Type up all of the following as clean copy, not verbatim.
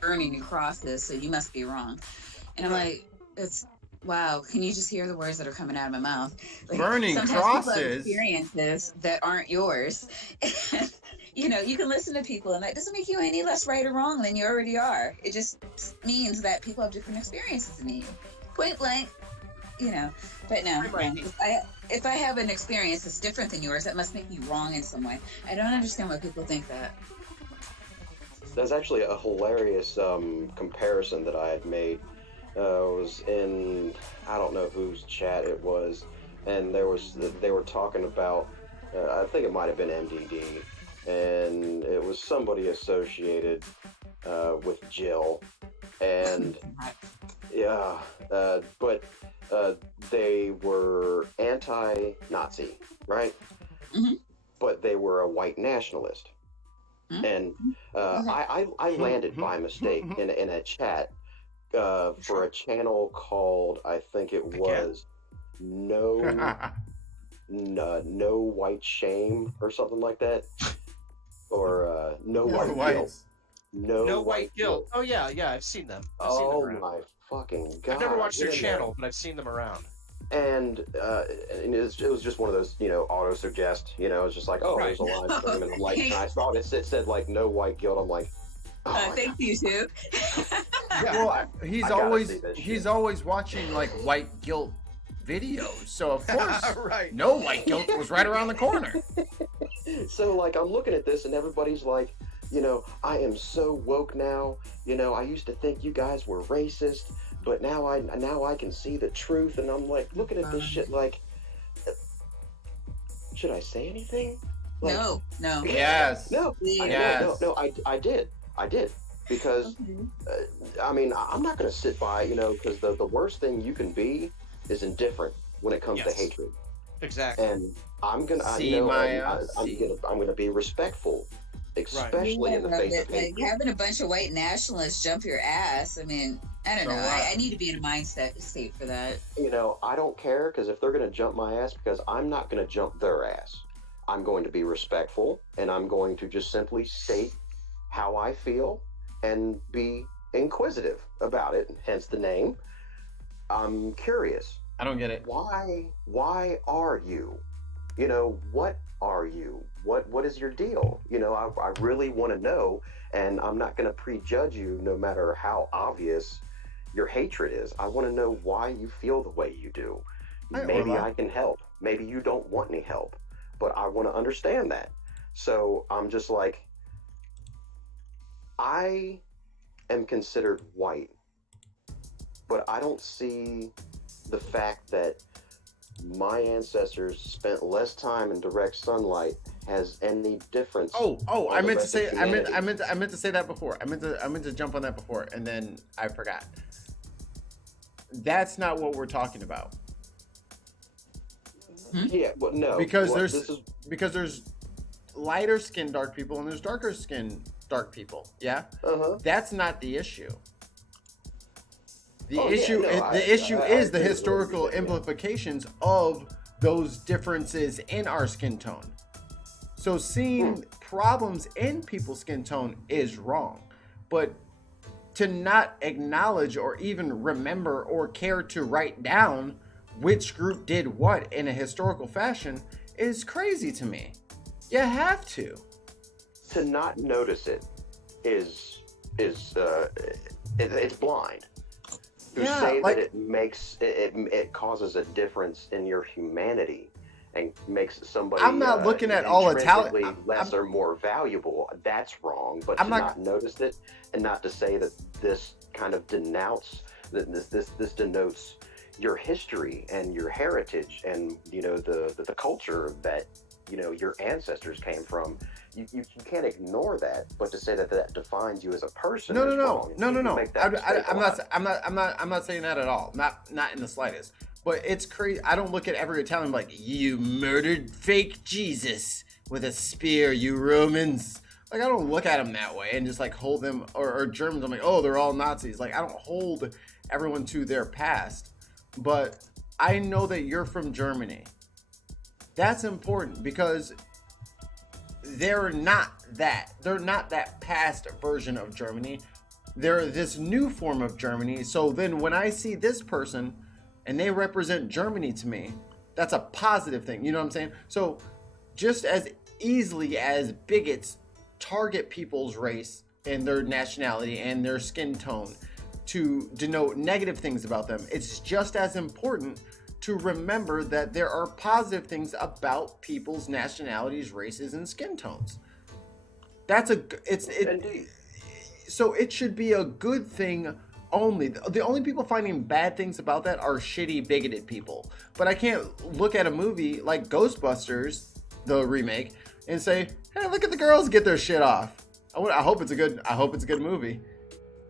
burning crosses, so you must be wrong. And I'm like, it's wow. Can you just hear the words that are coming out of my mouth? Like Burning sometimes people have crosses. experiences that aren't yours. And, you can listen to people, and that doesn't make you any less right or wrong than you already are. It just means that people have different experiences than you. Point blank, you know. But no, I'm no. Mikey. If I have an experience that's different than yours, that must make me wrong in some way. I don't understand why people think that. There's actually a hilarious comparison that I had made. Was in, I don't know whose chat it was, and they were talking about, I think it might have been MDD, and it was somebody associated with Jill, and yeah, but they were anti-Nazi, right? Hmm. But they were a white nationalist. And I landed by mistake in a chat for a channel called, I think it was no no white shame or something like that, or no More white whites. guilt. No White Guilt. Oh yeah, I've seen them. I've seen them Oh around. my fucking god! I've never watched their yeah. channel, but I've seen them around. And it was just one of those, auto suggest. It's just like, oh, Right. there's a line for him, and I'm like, and I saw it said like no white guilt. I'm like, oh, my Thank you, too. Well, he's I gotta always see this he's shit. always watching like white guilt videos. So of course, Right. no white guilt was right around the corner. So like I'm looking at this and everybody's like, I am so woke now. I used to think you guys were racist, but now I can see the truth, and I'm like looking at this shit like, should I say anything? Like, No. Yes. No, Yes. I did because I mean I'm not gonna sit by, because the worst thing you can be is indifferent when it comes to Yes. hatred, Exactly. and I'm gonna I'm gonna be respectful, especially in the face of Like hatred. having a bunch of white nationalists jump your ass. I mean, I don't So know. what? I need to be in a mindset state for that. I don't care, because if they're gonna jump my ass, because I'm not gonna jump their ass. I'm going to be respectful, and I'm going to just simply state how I feel and be inquisitive about it, hence the name. I'm curious. I don't get it. Why are you? What are you? What is your deal? I really want to know, and I'm not going to prejudge you no matter how obvious your hatred is. I want to know why you feel the way you do. Hi, Maybe Orla. I can help. Maybe you don't want any help, but I want to understand that. So I'm just like, I am considered white, but I don't see the fact that my ancestors spent less time in direct sunlight has any difference. Oh, on I the meant to rest of say I meant humanity. to say that before. I meant to jump on that before, and then I forgot. That's not what we're talking about. Yeah, well, no. Because Well, there's this is because there's lighter skinned dark people and there's darker skinned dark people. Yeah? That's not the issue. The Oh, yeah, issue no, is I is agree the with historical what you're saying, yeah. implications of those differences in our skin tone. So seeing problems in people's skin tone is wrong. But to not acknowledge or even remember or care to write down which group did what in a historical fashion is crazy to me. You have to. To not notice it is it's blind. To Yeah, say like- that it causes a difference in your humanity and makes somebody I'm not looking at all Italian- intrinsically less or more valuable. That's wrong. But I'm to not- not notice it and not to say that this kind of this denotes your history and your heritage and the culture that your ancestors came from. You can't ignore that, but to say that defines you as a person is wrong. You make that mistake a lot. I'm not saying that at all. Not in the slightest. But it's crazy. I don't look at every Italian like, you murdered fake Jesus with a spear, you Romans. Like, I don't look at them that way and just like hold them, or Germans, I'm like, oh, they're all Nazis. Like, I don't hold everyone to their past. But I know that you're from Germany. That's important because they're not that. They're not that past version of Germany. they're this new form of Germany. So then when I see this person and they represent Germany to me, that's a positive thing. You know what I'm saying? So just as easily as bigots target people's race and their nationality and their skin tone to denote negative things about them, it's just as important to remember that there are positive things about people's nationalities, races, and skin tones. So it should be a good thing only. The only people finding bad things about that are shitty, bigoted people. But I can't look at a movie like Ghostbusters, the remake, and say, "Hey, look at the girls get their shit off." I hope it's a good movie.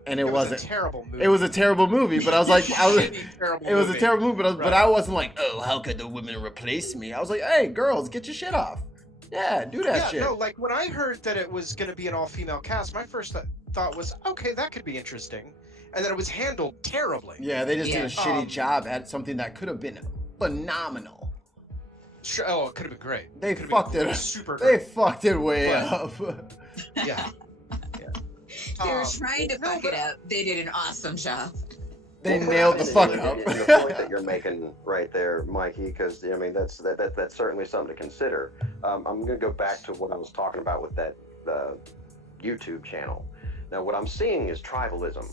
And it wasn't. A terrible movie. It was a terrible movie, but I was like, it was a terrible movie, but I wasn't like, oh, how could the women replace me? I was like, hey, girls, get your shit off. Yeah, do that shit. No, like when I heard that it was going to be an all-female cast, my first thought was, okay, that could be interesting, and then it was handled terribly. Yeah, they just did a shitty job at something that could have been phenomenal. Sure. Oh, it could have been great. They fucked it. Super They great. fucked it way up. Yeah. They were trying to fuck it up. They did an awesome job. They nailed the fuck up. The point that you're making right there, Mikey, because I mean that's certainly something to consider. I'm going to go back to what I was talking about with that YouTube channel. Now, what I'm seeing is tribalism,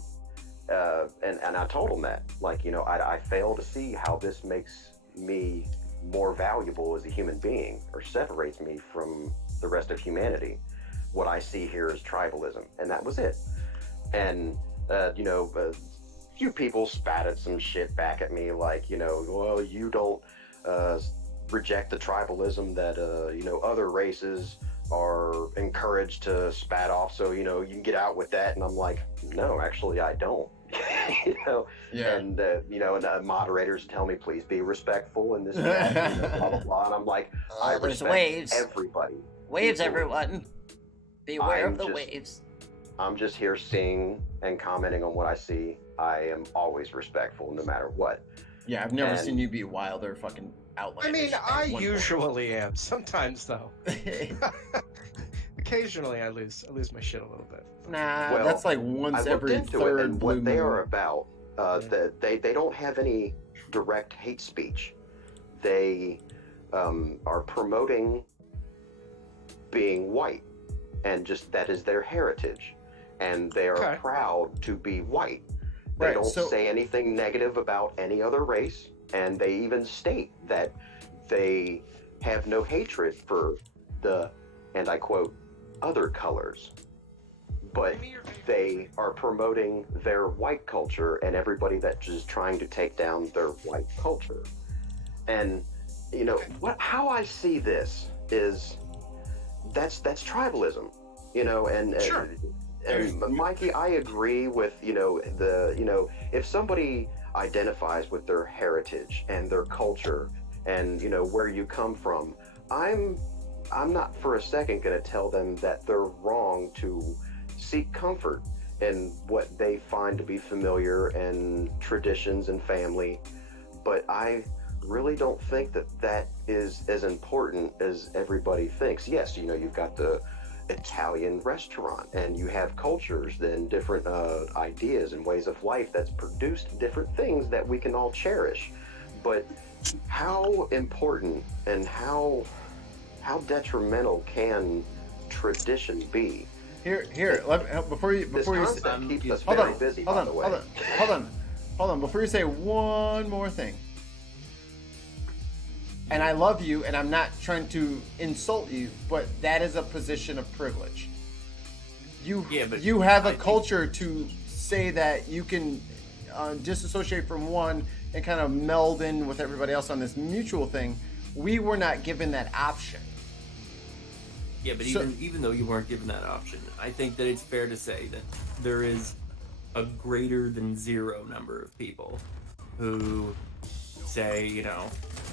and I told him that, like, you know, I fail to see how this makes me more valuable as a human being or separates me from the rest of humanity. What I see here is tribalism, and that was it. And few people spatted some shit back at me, like, you know, well, you don't reject the tribalism that other races are encouraged to spat off, so you know you can get out with that. And I'm like, no, actually I don't. You know. Yeah. And and moderators tell me, please be respectful and this and that, you know, blah blah blah. And I'm like, I respect waves. everybody. Waves, equally. everyone. Beware of the waves. I'm just here seeing and commenting on what I see. I am always respectful, no matter what. Yeah, I've never seen you be wild or fucking outlandish. I mean, I at one usually am. Sometimes, though. Occasionally, I lose my shit a little bit. Nah, Well, that's like once I looked every into third it, and blue what they moon. are about. They don't have any direct hate speech. They are promoting being white, and just that is their heritage, and they are proud to be white. They Right, don't so- say anything negative about any other race, and they even state that they have no hatred for the, and I quote, other colors. But they are promoting their white culture and everybody that's just trying to take down their white culture. And you know how I see this is that's tribalism, you know, and Sure. and Mikey, I agree with if somebody identifies with their heritage and their culture and where you come from, I'm not for a second going to tell them that they're wrong to seek comfort in what they find to be familiar and traditions and family, but I really don't think that is as important as everybody thinks. Yes, you've got the Italian restaurant, and you have cultures and different ideas and ways of life that's produced different things that we can all cherish. But how important and how detrimental can can be? Here. Before you This concept keeps us hold very on, busy. hold By on, the way, hold on. Before you say one more thing, and I love you, and I'm not trying to insult you, but that is a position of privilege. You have a culture to say that you can disassociate from one and kind of meld in with everybody else on this mutual thing. We were not given that option. Yeah, but even though you weren't given that option, I think that it's fair to say that there is a greater than zero number of people who say,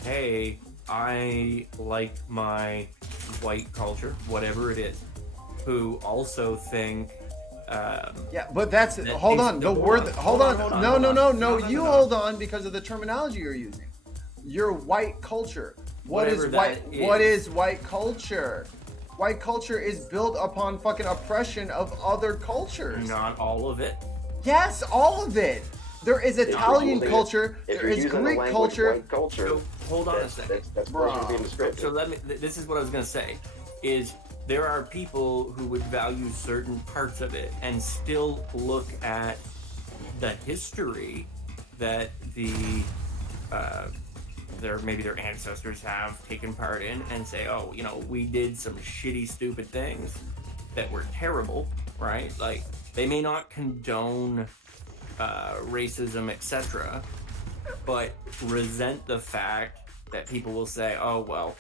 hey, I like my white culture, whatever it is, who also think yeah, but that's hold on. The word. Hold on. No. You hold on because of the terminology you're using. Your white culture. What is white? What is white culture? White culture is built upon fucking oppression of other cultures. Not all of it. Yes, all of it. There is Italian culture. There is Greek culture. White culture. So, hold on a second. That's closer to being descriptive. So this is what I was gonna say, is there are people who would value certain parts of it and still look at the history that their ancestors have taken part in and say, oh, you know, we did some shitty, stupid things that were terrible, right? Like, they may not condone racism, etc., but resent the fact that people will say, oh, well,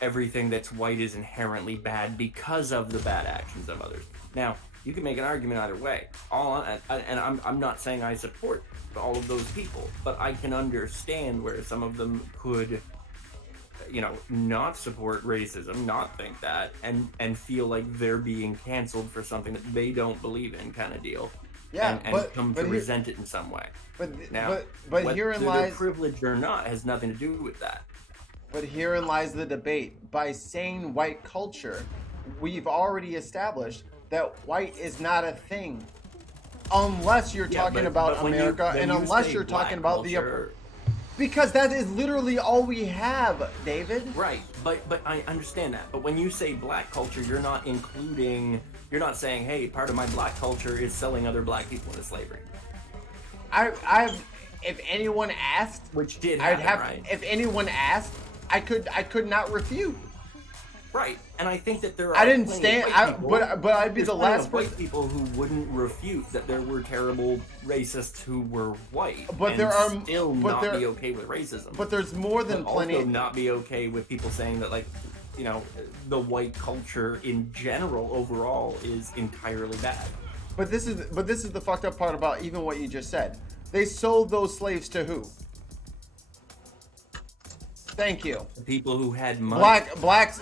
everything that's white is inherently bad because of the bad actions of others. Now, you can make an argument either way. I'm not saying I support all of those people, but I can understand where some of them could, you know, not support racism, not think that, and feel like they're being canceled for something that they don't believe in, kind of deal. Yeah, and come to resent it in some way. But herein lies their privilege or not has nothing to do with that. But herein lies the debate. By saying white culture, we've already established that white is not a thing, unless you're talking about America, and unless you're talking about culture, because that is literally all we have, David. Right, but I understand that. But when you say black culture, you're not saying, hey, part of my black culture is selling other black people into slavery. If anyone asked, which did happen, right? If anyone asked, I could not refute. Right, and I think that there are. I didn't stand. But I'd be the last person. White people who wouldn't refute that there were terrible racists who were white. But there are still not be okay with racism. But there's more than plenty. Also, not be okay with people saying that, like, you know, the white culture in general overall is entirely bad. But this is the fucked up part about even what you just said. They sold those slaves to who? Thank you. The people who had money. Blacks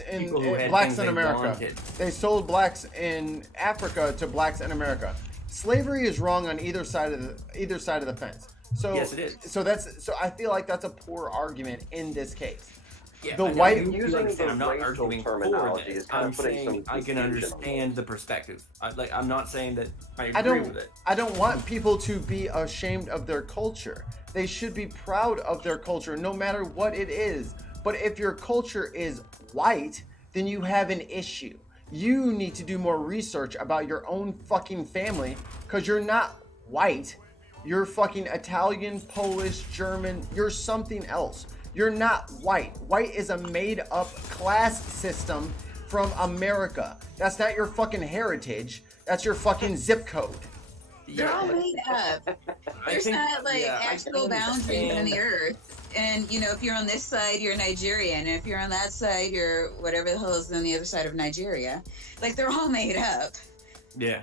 in America. Wanted. They sold blacks in Africa to blacks in America. Slavery is wrong on either side of the fence. So yes, it is. So I feel like that's a poor argument in this case. Yeah, the white using the I'm not racial arguing terminology for this. is kind I'm of putting saying some I can confusion understand the perspective. I'm not saying that I agree with it. I don't want people to be ashamed of their culture. They should be proud of their culture, no matter what it is. But if your culture is white, then you have an issue. You need to do more research about your own fucking family, because you're not white. You're fucking Italian, Polish, German. You're something else. You're not white. White is a made-up class system from America. That's not your fucking heritage. That's your fucking zip code. They're all made up. There's not actual boundaries on the earth. And, you know, if you're on this side, you're Nigerian. And if you're on that side, you're whatever the hell is on the other side of Nigeria. Like, they're all made up. Yeah.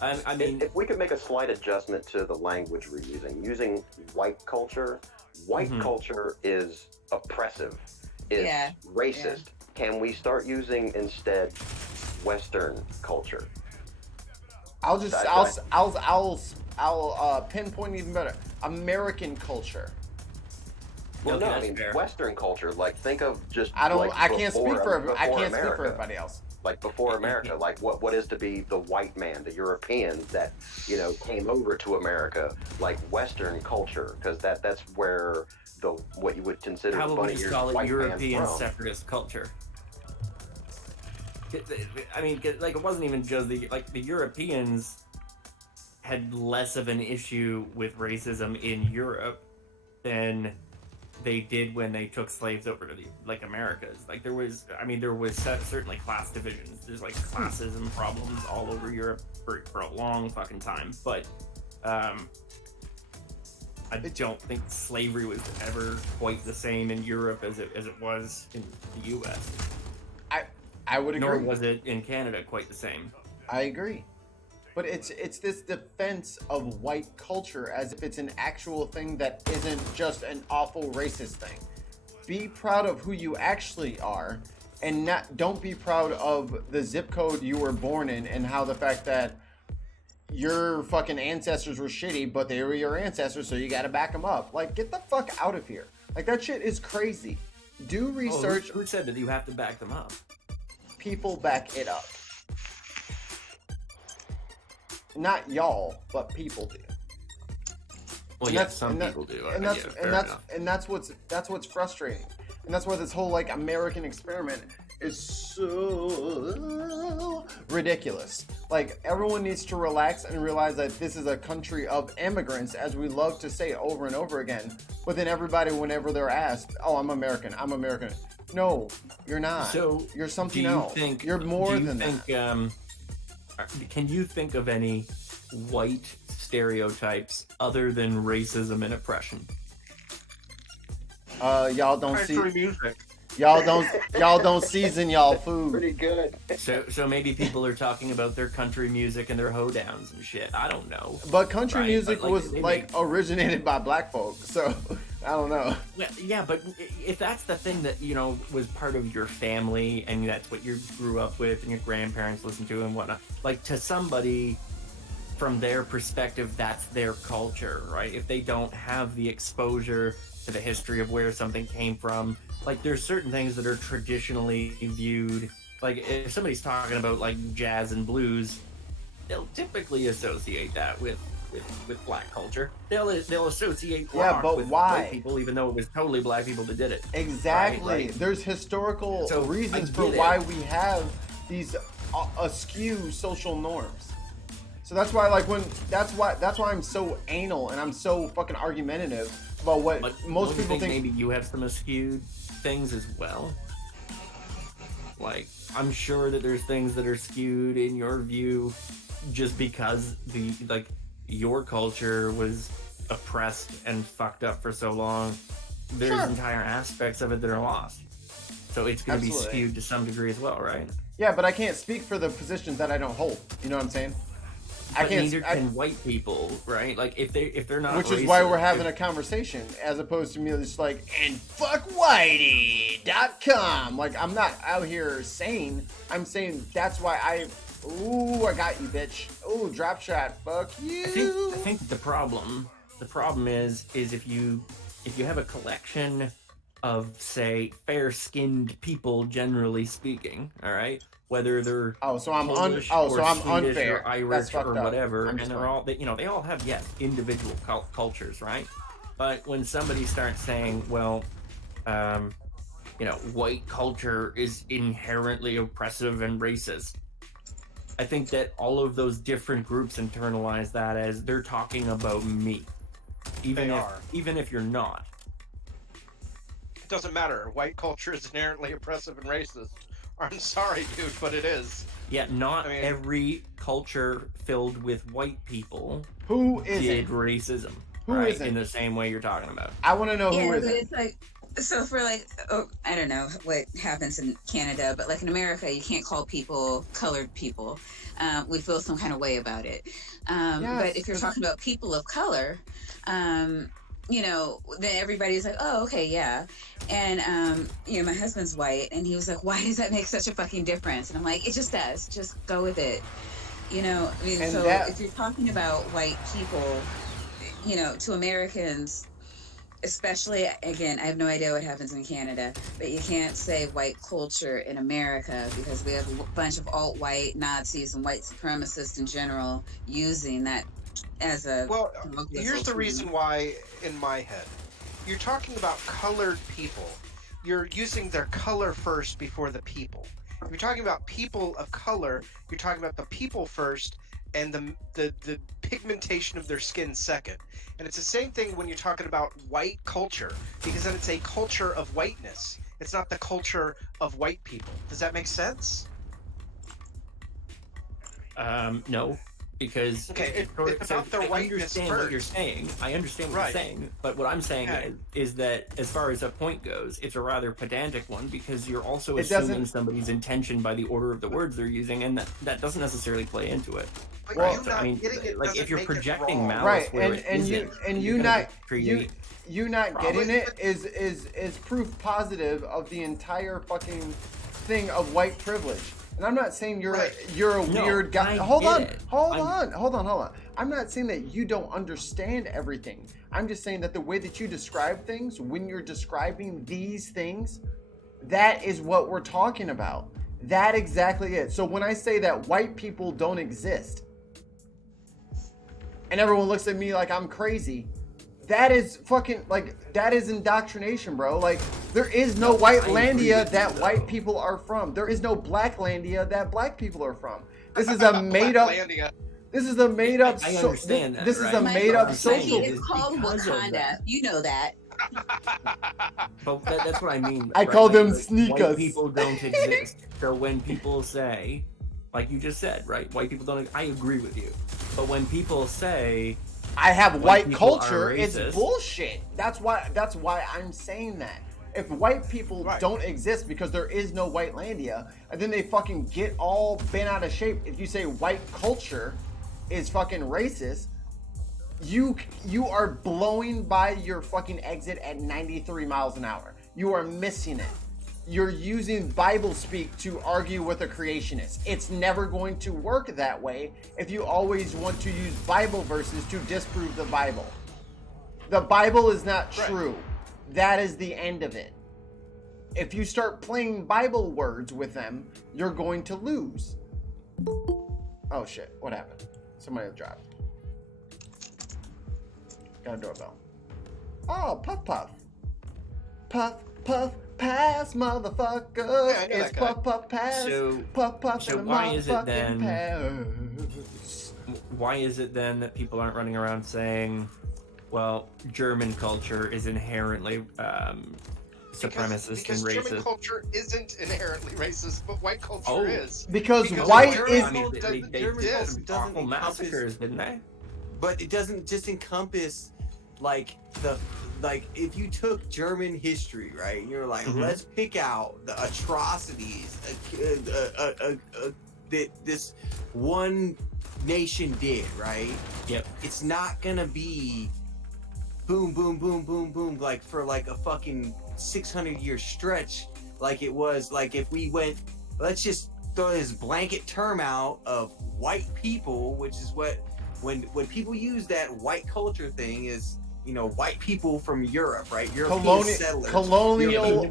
I mean, if we could make a slight adjustment to the language we're using white culture. White culture is oppressive, is racist. Yeah. Can we start using instead Western culture? I'll pinpoint even better. American culture. Well, no, I mean Western culture. Like, think of just. I can't speak for everybody else. Like before America, like what is to be the white man, the European that, you know, came over to America, like Western culture, because that's where what you would consider how the would bunny you ears call it white European man from. separatist culture? I mean, like, it wasn't even just the Europeans had less of an issue with racism in Europe than they did when they took slaves over to the Americas. Like, there was certainly class divisions. There's like classism problems all over Europe for a long fucking time. But I don't think slavery was ever quite the same in Europe as it was in the U.S. I would agree. Nor was it in Canada quite the same. I agree. But it's this defense of white culture as if it's an actual thing that isn't just an awful racist thing. Be proud of who you actually are, and don't be proud of the zip code you were born in and how the fact that your fucking ancestors were shitty, but they were your ancestors, so you gotta back them up. Like, get the fuck out of here. Like, that shit is crazy. Do research. Who said that you have to back them up? people back it up. Not y'all, but people do. Well, And yeah, that's- some and that- people do. And yeah, that's fair and that's enough. and that's what's frustrating. And that's why this whole like American experiment is so ridiculous. Like everyone needs to relax and realize that this is a country of immigrants, as we love to say over and over again. But then everybody, whenever they're asked, "Oh, I'm American. I'm American." No, you're not. So, You're something do you else. think You're more do you than think, that. Can you think of any white stereotypes other than racism and oppression? Y'all don't see. Country music. Y'all don't season y'all food. Pretty good. So maybe people are talking about their country music and their hoedowns and shit. I don't know. But country Right, music but, like, was they like originated by black folk, so I don't know. Well, yeah, but if that's the thing that, you know, was part of your family and that's what you grew up with and your grandparents listened to and whatnot, like to somebody from their perspective, that's their culture, right? If they don't have the exposure to the history of where something came from, like there's certain things that are traditionally viewed, like if somebody's talking about like jazz and blues, they'll typically associate that with black culture. They'll associate rock but with why? white people, even though it was totally black people that did it. Exactly. Right, like- There's historical So, reasons I for get it. why we have these askew social norms. So that's why, like, that's why I'm so anal and I'm so fucking argumentative about what But most don't you people think. maybe you have some askewed things as well. Like, I'm sure that there's things that are skewed in your view just because your culture was oppressed and fucked up for so long. There's Sure. entire aspects of it that are lost. So it's going to be Absolutely. skewed to some degree as well, right? Yeah, but I can't speak for the positions that I don't hold. You know what I'm saying? But neither can white people, right? Like if they're not, Which is why racist, we're having a conversation, as opposed to me just like, and fuckwhitey.com. Like, I'm not out here saying, I'm saying that's why I got you, bitch. Ooh, drop shot, fuck you. I think the problem is if you have a collection of, say, fair-skinned people, generally speaking, all right, whether they're so I'm Polish so or I'm Swedish unfair. or That's Irish fucked or up. whatever, I'm and just they're fine. all they all have individual cultures, right? But when somebody starts saying, well, white culture is inherently oppressive and racist, I think that all of those different groups internalize that as they're talking about me, even if you're not. It doesn't matter. White culture is inherently oppressive and racist. I'm sorry, dude, but it is. Yeah, not every culture filled with white people Who did isn't? racism, Who right? isn't? In the same way you're talking about. I want to know who Yeah, but isn't. it's like, so for like, I don't know what happens in Canada, but like in America, you can't call people colored people. We feel some kind of way about it. But if you're talking about people of color, then everybody's like, oh, okay, yeah. And, my husband's white, and he was like, why does that make such a fucking difference? And I'm like, it just does. Just go with it. If you're talking about white people, to Americans, especially, again, I have no idea what happens in Canada, but you can't say white culture in America because we have a bunch of alt-white Nazis and white supremacists in general using that as a... Well, here's the reason why, in my head. You're talking about colored people. You're using their color first before the people. If you're talking about people of color, you're talking about the people first and the pigmentation of their skin second. And it's the same thing when you're talking about white culture, because then it's a culture of whiteness. It's not the culture of white people. Does that make sense? No, because it's about their I whiteness understand first. what you're saying. I understand what Right. you're saying, but what I'm saying is that as far as a point goes, it's a rather pedantic one because you're also assuming somebody's intention by the order of the words they're using, and that doesn't necessarily play into it. But Well, you not getting it like doesn't if you're make it projecting wrong. malice Right, where and it and isn't, you you're not gonna create you not problems. getting it is proof positive of the entire fucking thing of white privilege. And I'm not saying you're a weird guy. Hold on. I'm not saying that you don't understand everything. I'm just saying that the way that you describe things, when you're describing these things, that is what we're talking about. That exactly it. So when I say that white people don't exist, and everyone looks at me like I'm crazy, that is fucking, like, that is indoctrination, bro. Like, there is no Whitelandia that white people are from. There is no Blacklandia that black people are from. This is a made up. This is a made up. I understand that. This right? is a made up What I'm saying social. It's called because of Wakanda. that. You know that. But that's what I mean. I right? call them Like, sneakers. White people don't exist. So when people say, like you just said, right? White people don't. I agree with you. But when people say, I have white people are culture, it's racist. bullshit. That's why I'm saying that. If white people don't exist because there is no Whitelandia, and then they fucking get all bent out of shape, if you say white culture is fucking racist, you are blowing by your fucking exit at 93 miles an hour. You are missing it. You're using Bible speak to argue with a creationist. It's never going to work that way if you always want to use Bible verses to disprove the Bible. The Bible is not true. That is the end of it. If you start playing Bible words with them, you're going to lose. Oh shit, what happened? Somebody dropped. Got a doorbell. Oh, Puff Puff. Puff Puff Pass, motherfucker. Yeah, I know It's that guy. Puff Puff Pass. So- Puff so and why is it motherfucking then- pass. why is it then that people aren't running around saying, well, German culture is inherently supremacist because and racist? German culture isn't inherently racist, but white culture Oh. is. Because Because white German is I mean, culture doesn't they exist. did doesn't awful encompass- massacres, didn't they? But it doesn't just encompass like if you took German history, right, and you're like, Mhm. let's pick out the atrocities that this one nation did, right? Yep. It's not gonna be boom, boom, boom, boom, boom, like for like a fucking 600-year stretch, like it was. Like if we went, let's just throw this blanket term out of white people, which is what when people use that white culture thing is, you know, white people from Europe, right? European settlers. colonial always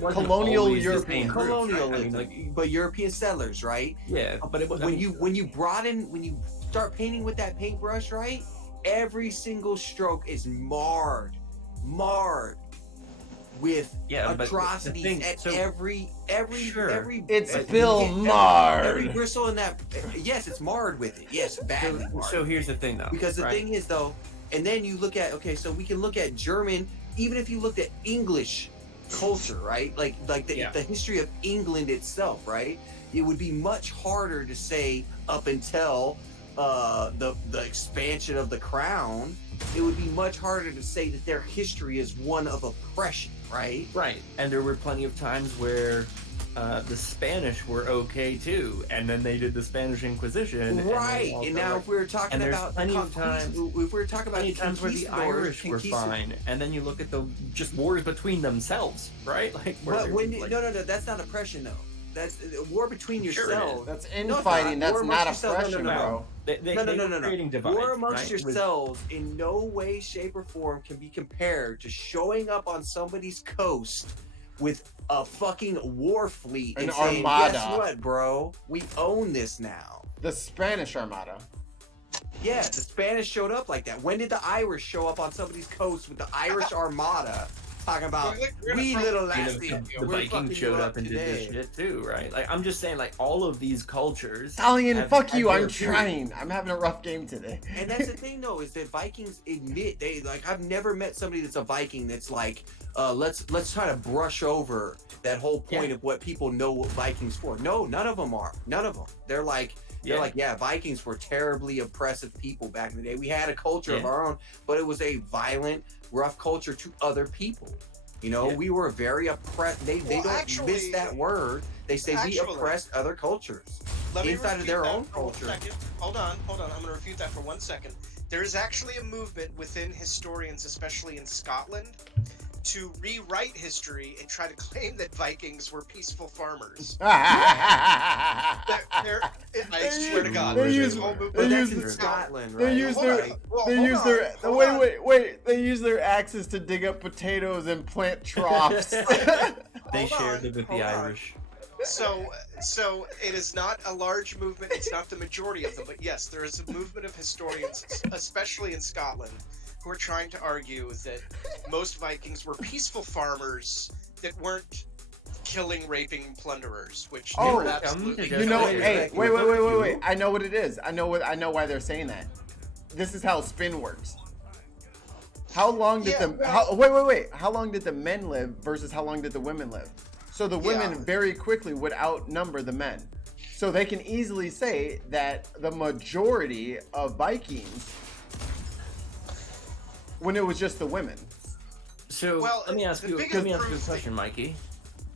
the European. same groups, right? Colonialism, I mean, like, but European settlers, right? yeah, but it was When you start painting with that paintbrush, right? Every single stroke is marred with but the atrocities thing- at so- every Sure. It's every- Bill every Maher. bristle in that. Yes, it's marred with it. Yes, badly marred. So here's the thing, though. Because the right? thing is, though, and then you look at, okay, so we can look at German, even if you looked at English culture, right? Like the history of England itself, right? It would be much harder to say up until the expansion of the crown. It would be much harder to say that their history is one of oppression, right? Right, and there were plenty of times where the Spanish were okay too, and then they did the Spanish Inquisition. Right, and now if we were and talking there's about plenty of times, if we were talking about plenty of times where the Irish were fine, and then you look at the just wars between themselves, right? Like, where But they're when like, no, that's not oppression though. That's war between Sure it yourselves. That's No, it's infighting. not. That's War not amongst yourselves. oppression, No. bro. they No. were creating divides, War amongst right? With- yourselves in no way, shape, or form can be compared to showing up on somebody's coast with a fucking war fleet An and saying, armada. "Guess what, bro? We own this now." The Spanish Armada. Yeah, the Spanish showed up like that. When did the Irish show up on somebody's coast with the Irish Armada? Talking about we little lassie. the we're fucking Vikings you showed up and did today." this shit too, right? Like, I'm just saying, like, all of these cultures. Italian, have- fuck have you. their I'm period. trying. I'm having a rough game today. And that's the thing, though, is that Vikings admit they like. I've never met somebody that's a Viking that's like, let's try to brush over that whole point of what people know what Vikings for. No, none of them are. None of them. They're like, Vikings were terribly oppressive people back in the day. We had a culture of our own, but it was a violent, rough culture to other people. You know, we were very oppressed. They don't miss that word. They say we oppressed other cultures inside of their own culture. Hold on. I'm going to refute that for 1 second. There is actually a movement within historians, especially in Scotland, to rewrite history and try to claim that Vikings were peaceful farmers. I swear to God, They there's use- this whole movement. But they that's use- in Scotland, They right? use Hold their on. Well, they hold use on, their hold on. wait. They use their axes to dig up potatoes and plant troughs. They Hold shared on, it with hold the on. Irish. So So it is not a large movement. It's not the majority of them, but yes, there is a movement of historians, especially in Scotland, who are trying to argue that most Vikings were peaceful farmers that weren't killing, raping plunderers, which they were absolutely. You know, Hey, hey, wait. I know what it is. I know why they're saying that. This is how spin works. How long did wait. How long did the men live versus how long did the women live? So the women very quickly would outnumber the men. So they can easily say that the majority of Vikings, when it was just the women. So let me ask you a question, Mikey.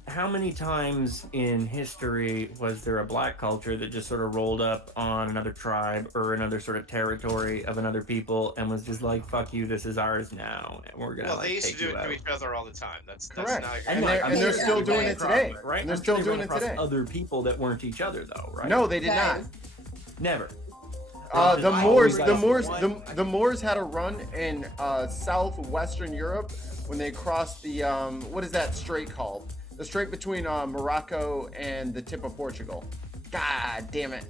How many times in history was there a black culture that just sort of rolled up on another tribe or another sort of territory of another people and was just like, "Fuck you, this is ours now, and we're gonna." Well, they used to do it to each other all the time. That's correct. not. And they're still doing it today, right? And they're still doing it today. Other people that weren't each other, though, right? No, they did not. Never. The Moors had a run in southwestern Europe when they crossed the what is that strait called? The strait between Morocco and the tip of Portugal. God damn it.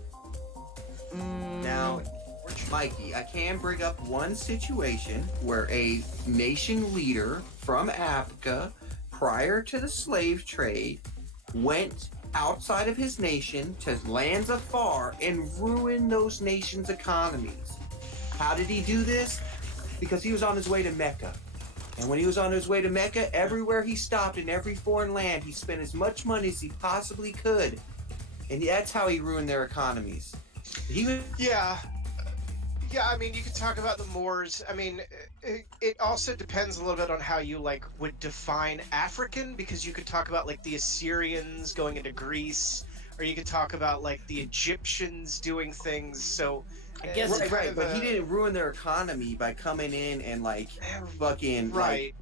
Now, Mikey, I can bring up one situation where a nation leader from Africa, prior to the slave trade, went outside of his nation to lands afar and ruined those nations' economies. How did he do this? Because he was on his way to Mecca. And when he was on his way to Mecca, everywhere he stopped in every foreign land, he spent as much money as he possibly could. And that's how he ruined their economies. Yeah, I mean, you could talk about the Moors. I mean, it also depends a little bit on how you, like, would define African, because you could talk about, like, the Assyrians going into Greece, or you could talk about, like, the Egyptians doing things, so... I guess right, but he didn't ruin their economy by coming in and like fucking like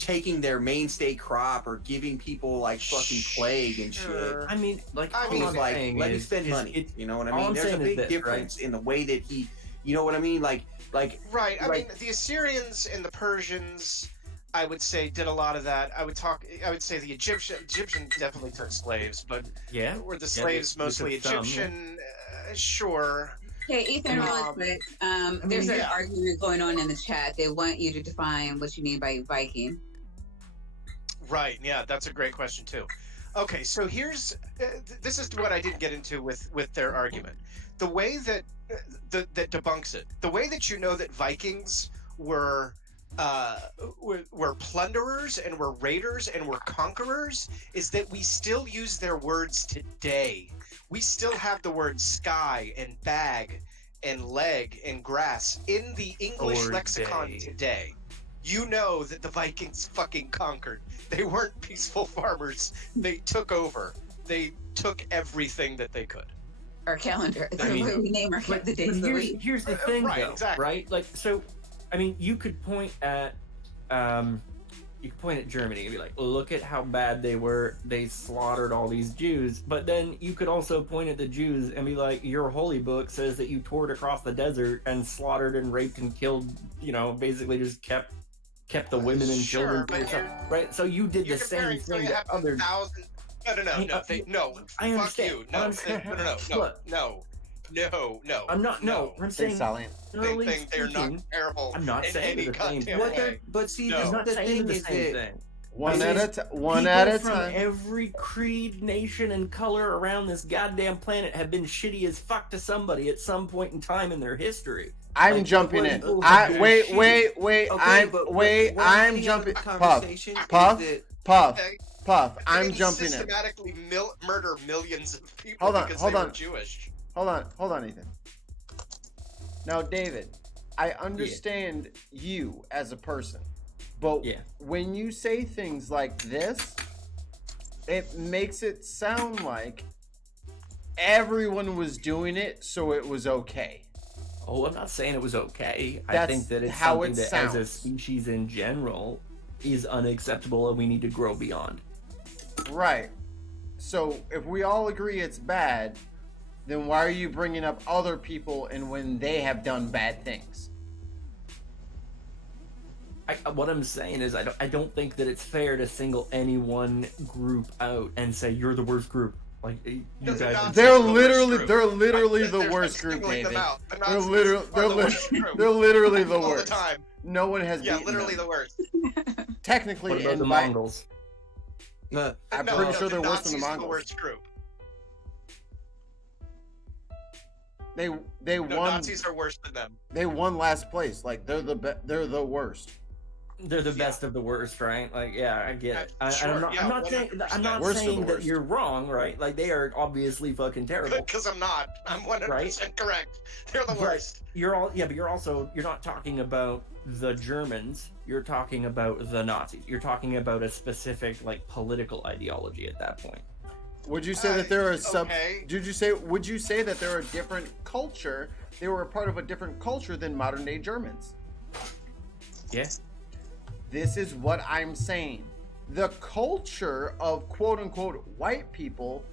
taking their mainstay crop or giving people like fucking plague and shit. I mean, like, he was like, let me spend money. You know what I mean? There's a big difference in the way that he, you know what I mean? Like. Right. I mean, the Assyrians and the Persians, I would say, did a lot of that. I would say the Egyptian definitely took slaves, but were the slaves mostly Egyptian? Sure. Hey, Ethan, really quick. There's an argument going on in the chat. They want you to define what you mean by Viking. Right. Yeah, that's a great question too. Okay, so here's this is what I didn't get into with their argument. The way that that debunks it. The way that you know that Vikings were plunderers and were raiders and were conquerors is that we still use their words today. We still have the words sky and bag and leg and grass in the English lexicon today. You know that the Vikings fucking conquered. They weren't peaceful farmers. They took over. They took everything that they could. Our calendar. I mean, we name the days of the week. Here's the thing, though, right? Like, so, I mean, you could point at Germany and be like, look at how bad they were. They slaughtered all these Jews. But then you could also point at the Jews and be like, your holy book says that you toured across the desert and slaughtered and raped and killed, you know, basically just kept the women and children to yourself, right? So you did the same thing that other... No. I understand. Fuck you. No. No. I'm not. No. I'm saying. They're not terrible. I'm not saying the same thing. But see, I'm not saying the same thing. One at a time. From every creed, nation, and color around this goddamn planet have been shitty as fuck to somebody at some point in time in their history. I'm jumping in. Wait. I'm jumping. Puff. I'm jumping in. Systematically murder millions of people because they were Jewish. Hold on, Ethan. Now, David, I understand you as a person, but when you say things like this, it makes it sound like everyone was doing it, so it was okay. Oh, I'm not saying it was okay. I think that it's how something that, as a species in general, is unacceptable and we need to grow beyond. Right. So if we all agree it's bad, then why are you bringing up other people and when they have done bad things? What I'm saying is I don't think that it's fair to single any one group out and say you're the worst group. Like you No, the guys, Nazis They're are the worst literally group. they're literally I'm- the they're- worst I'm group, singling them David. out. The They're Nazis literally are the worst group. they're literally the all worst. the time. No one has Yeah, beaten literally them. the worst. Technically, what about and the by, Mongols? I'm No, pretty no, sure the they're worse than the Nazis are Mongols. worst group. They No, won. Nazis are worse than them. They won last place. Like they're they're the worst. They're the best of the worst, right? Like, yeah, I get it. Sure, I'm not, yeah, I'm not saying 100%. Worst of the that worst. you're wrong, right? Like they are obviously fucking terrible. Because I'm not. I'm 100% Right? correct. They're the But worst. but you're not talking about the Germans. You're talking about the Nazis. You're talking about a specific like political ideology at that point. Would you say that they're a sub? Okay. Would you say that they're a different culture? They were a part of a different culture than modern day Germans. Yeah. This is what I'm saying. The culture of quote unquote white people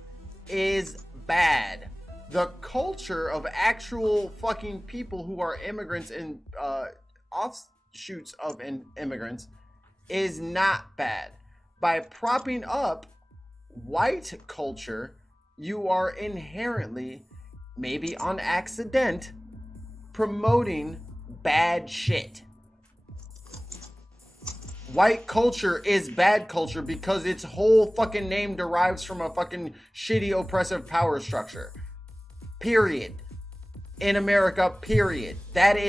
is bad. The culture of actual fucking people who are immigrants and offshoots of immigrants is not bad. By propping up white culture, you are inherently, maybe on accident, promoting bad shit. White culture is bad culture because its whole fucking name derives from a fucking shitty oppressive power structure. Period. In America, period. That's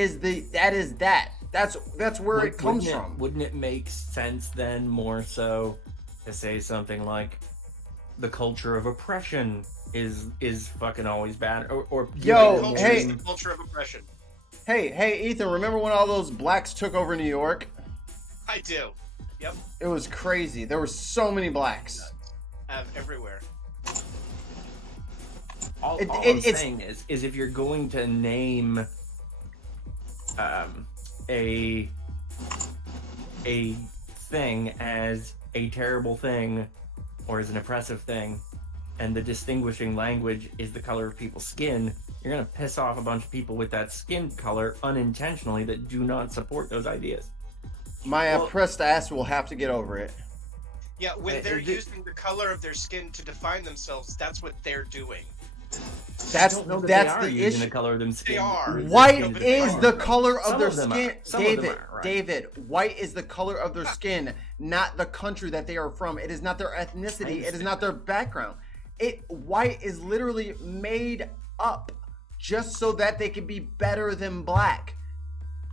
where it comes from. Wouldn't it make sense then more so to say something like the culture of oppression is fucking always bad or Yo, Culture hey. is the culture of oppression. Hey, Ethan, remember when all those blacks took over New York? I do. Yep. It was crazy. There were so many blacks. Everywhere. All I'm it's- saying is if you're going to name a thing as a terrible thing or as an oppressive thing, and the distinguishing language is the color of people's skin, you're gonna piss off a bunch of people with that skin color unintentionally that do not support those ideas. My oppressed ass will have to get over it. Yeah, when they're using the color of their skin to define themselves, that's what they're doing. That's Don't know that that's they are the using issue. the color of them skin. They are. White No, but is they the are. color of Some their of them skin. are. Some of them David, are, right. David, white is the color of their skin, not the country that they are from. It is not their ethnicity. It is not their background. White is literally made up just so that they can be better than black.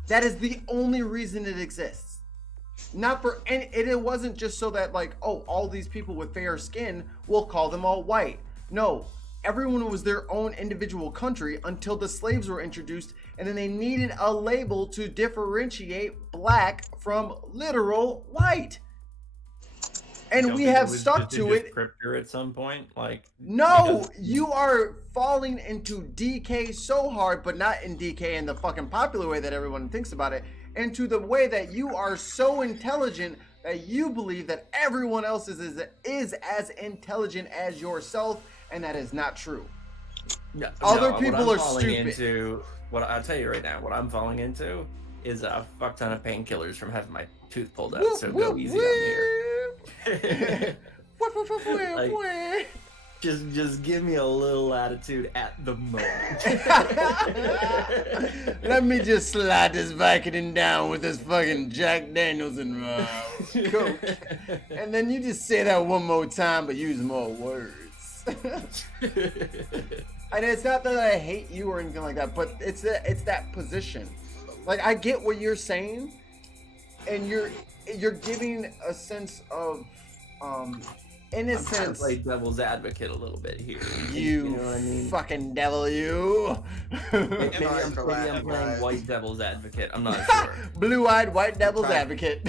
That is the only reason it exists. Not for any, it wasn't just so that like, oh, all these people with fair skin, we'll call them all white. No, everyone was their own individual country until the slaves were introduced, and then they needed a label to differentiate black from literal white. And Don't we think have it was stuck just a to it. descriptor at some point, like No, because- you are falling into DK so hard, but not in DK in the fucking popular way that everyone thinks about it, into the way that you are so intelligent that you believe that everyone else is as intelligent as yourself, and that is not true. Other people what I'm are falling stupid. Into, what I'll tell you right now, what I'm falling into is a fuck ton of painkillers from having my tooth pulled out. So go easy on me here. Like, just give me a little attitude at the moment. Let me just slide this Vicodin down with this fucking Jack Daniels and Coke. And then you just say that one more time, but use more words. And it's not that I hate you or anything like that, but it's that position. Like, I get what you're saying, and you're giving a sense of I'm trying to innocence. play devil's advocate a little bit here. You know what I mean? fucking devil, you. Maybe I'm playing white devil's advocate. I'm not sure. Blue-eyed white devil's Right. advocate.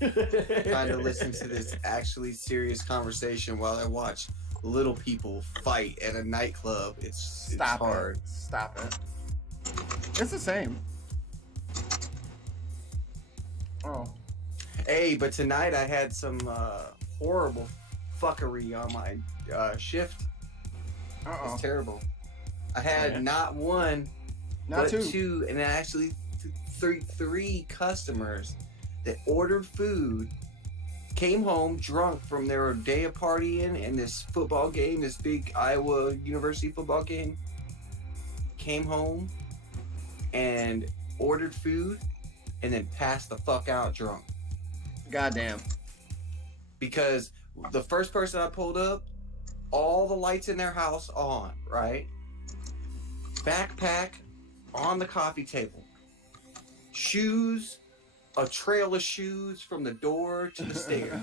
Trying to listen to this actually serious conversation while I watch little people fight at a nightclub. It's Stop hard. it. Stop it. It's the same. Oh. Hey, but tonight I had some horrible fuckery on my shift. Uh-oh. It's terrible. I had not one, Not but two. two, and actually three customers that ordered food came home drunk from their day of partying and this football game, this big Iowa University football game. Came home and ordered food and then passed the fuck out drunk. Goddamn. Because the first person I pulled up, all the lights in their house on, right? Backpack on the coffee table. Shoes, a trail of shoes from the door to the stairs,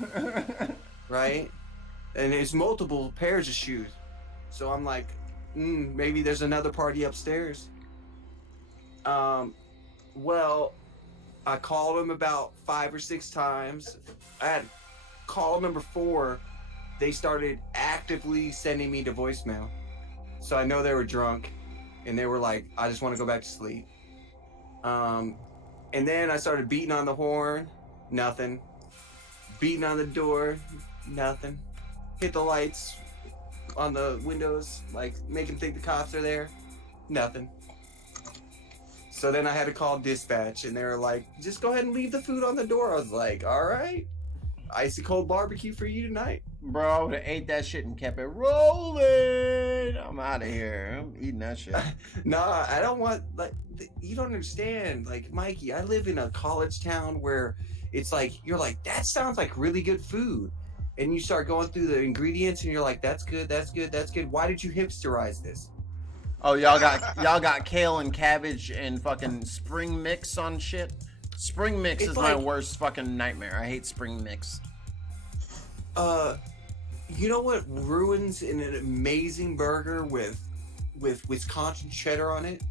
right? And there's multiple pairs of shoes. So I'm like, maybe there's another party upstairs. Well, I called them about 5 or 6 times. I had call number 4. They started actively sending me to voicemail. So I know they were drunk and they were like, I just want to go back to sleep. And then I started beating on the horn, nothing. Beating on the door, nothing. Hit the lights on the windows, like make them think the cops are there, nothing. So then I had to call dispatch and they were like, just go ahead and leave the food on the door. I was like, all right, icy cold barbecue for you tonight. Bro, I would have ate that shit and kept it rolling. I'm out of here. I'm eating that shit. Nah, I don't want, like, you don't understand. Like, Mikey, I live in a college town where it's like, you're like, that sounds like really good food. And you start going through the ingredients and you're like, that's good, that's good, that's good. Why did you hipsterize this? Oh, y'all got kale and cabbage and fucking spring mix on shit? Spring mix It's is my worst fucking nightmare. I hate spring mix. You know what ruins an amazing burger with Wisconsin cheddar on it?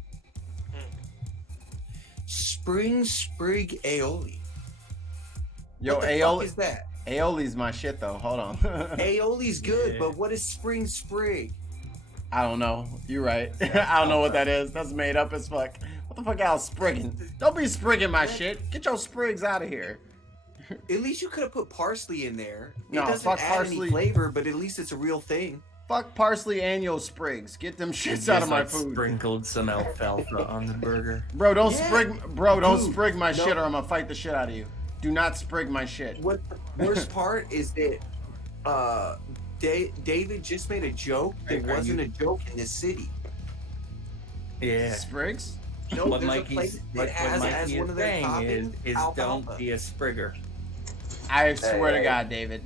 Spring sprig aioli. Yo, what the fuck is that? Aioli's my shit though. Hold on. Aioli's good, but what is spring sprig? I don't know. You're right. I don't know what that is. That's made up as fuck. What the fuck y'all sprigging? Don't be sprigging my shit. Get your sprigs out of here. At least you could have put parsley in there. No, it doesn't fuck add parsley. any flavor, but at least it's a real thing. Fuck parsley and your sprigs. Get them shits out of my food. Sprinkled some alfalfa on the burger. Bro, don't don't Dude, sprig my no. shit or I'm gonna fight the shit out of you. Do not sprig my shit. What the worst part is that David just made a joke that wasn't a joke in this city. Yeah. Sprigs? No, What there's a Mikey's place that what has Mikey as is one of their saying toppings is alfalfa. don't be a sprigger. I swear to Hey. God, David.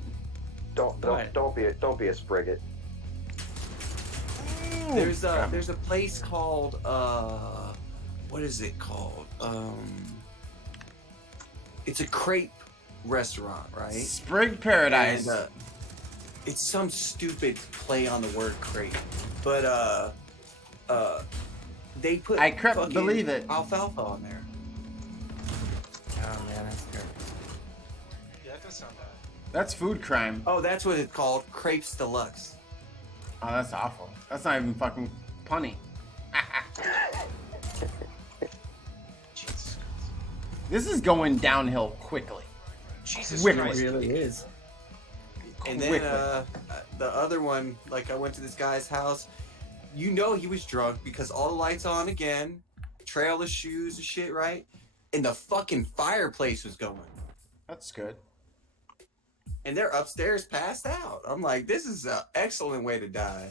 Don't be a spriggit. There's a place called what is it called? It's a crepe restaurant, right? Sprig Paradise. And, it's some stupid play on the word crepe, but they put I crept fucking believe it. alfalfa on there. Oh man, that's good. Yeah, that does sound bad. That's food crime. Oh, that's what it's called, crepes deluxe. Oh, that's awful. That's not even fucking punny. Jesus. This is going downhill quickly. Jesus Quickly. Christ. It really is. And then Quickly. the other one, like I went to this guy's house. You know he was drunk because all the lights on again, trail of shoes and shit, right? And the fucking fireplace was going. That's good. And they're upstairs passed out. I'm like, this is an excellent way to die.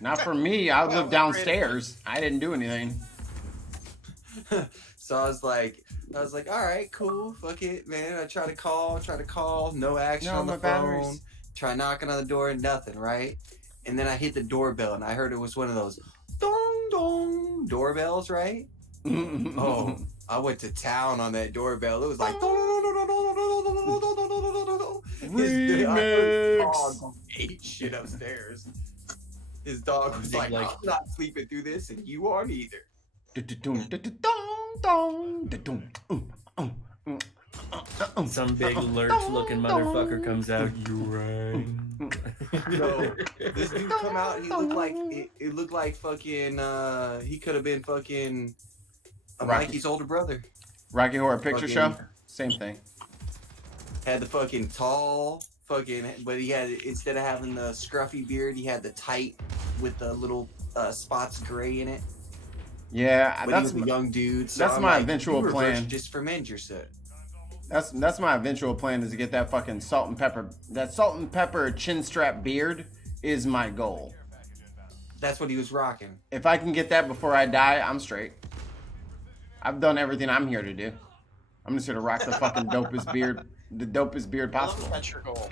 Not for me. I live downstairs. I didn't do anything. So I was like, all right, cool, fuck it, man. I try to call, no action No, on the my phone. batteries. Try knocking on the door, nothing, right? And then I hit the doorbell, and I heard it was one of those dong dong doorbells, right? Oh, I went to town on that doorbell. It was like Remix. dog ate shit upstairs. His dog was like, I'm not sleeping through this, and you aren't either. Some big lurch-looking motherfucker comes out. You right? No, this dude come out. He looked like it looked like fucking. He could have been fucking Rocky. Mikey's older brother. Rocky Horror Picture Fucking- Show? Same thing. Had the fucking tall fucking, but he had, instead of having the scruffy beard, he had the tight with the little spots of gray in it. Yeah, But that's he was a young dude. So that's I'm my like, eventual you reverse plan. Just ferment your shit. That's my eventual plan, is to get that fucking salt and pepper chin strap beard is my goal. That's what he was rocking. If I can get that before I die, I'm straight. I've done everything I'm here to do. I'm just here to rock the fucking dopest beard I love possible. that's your goal.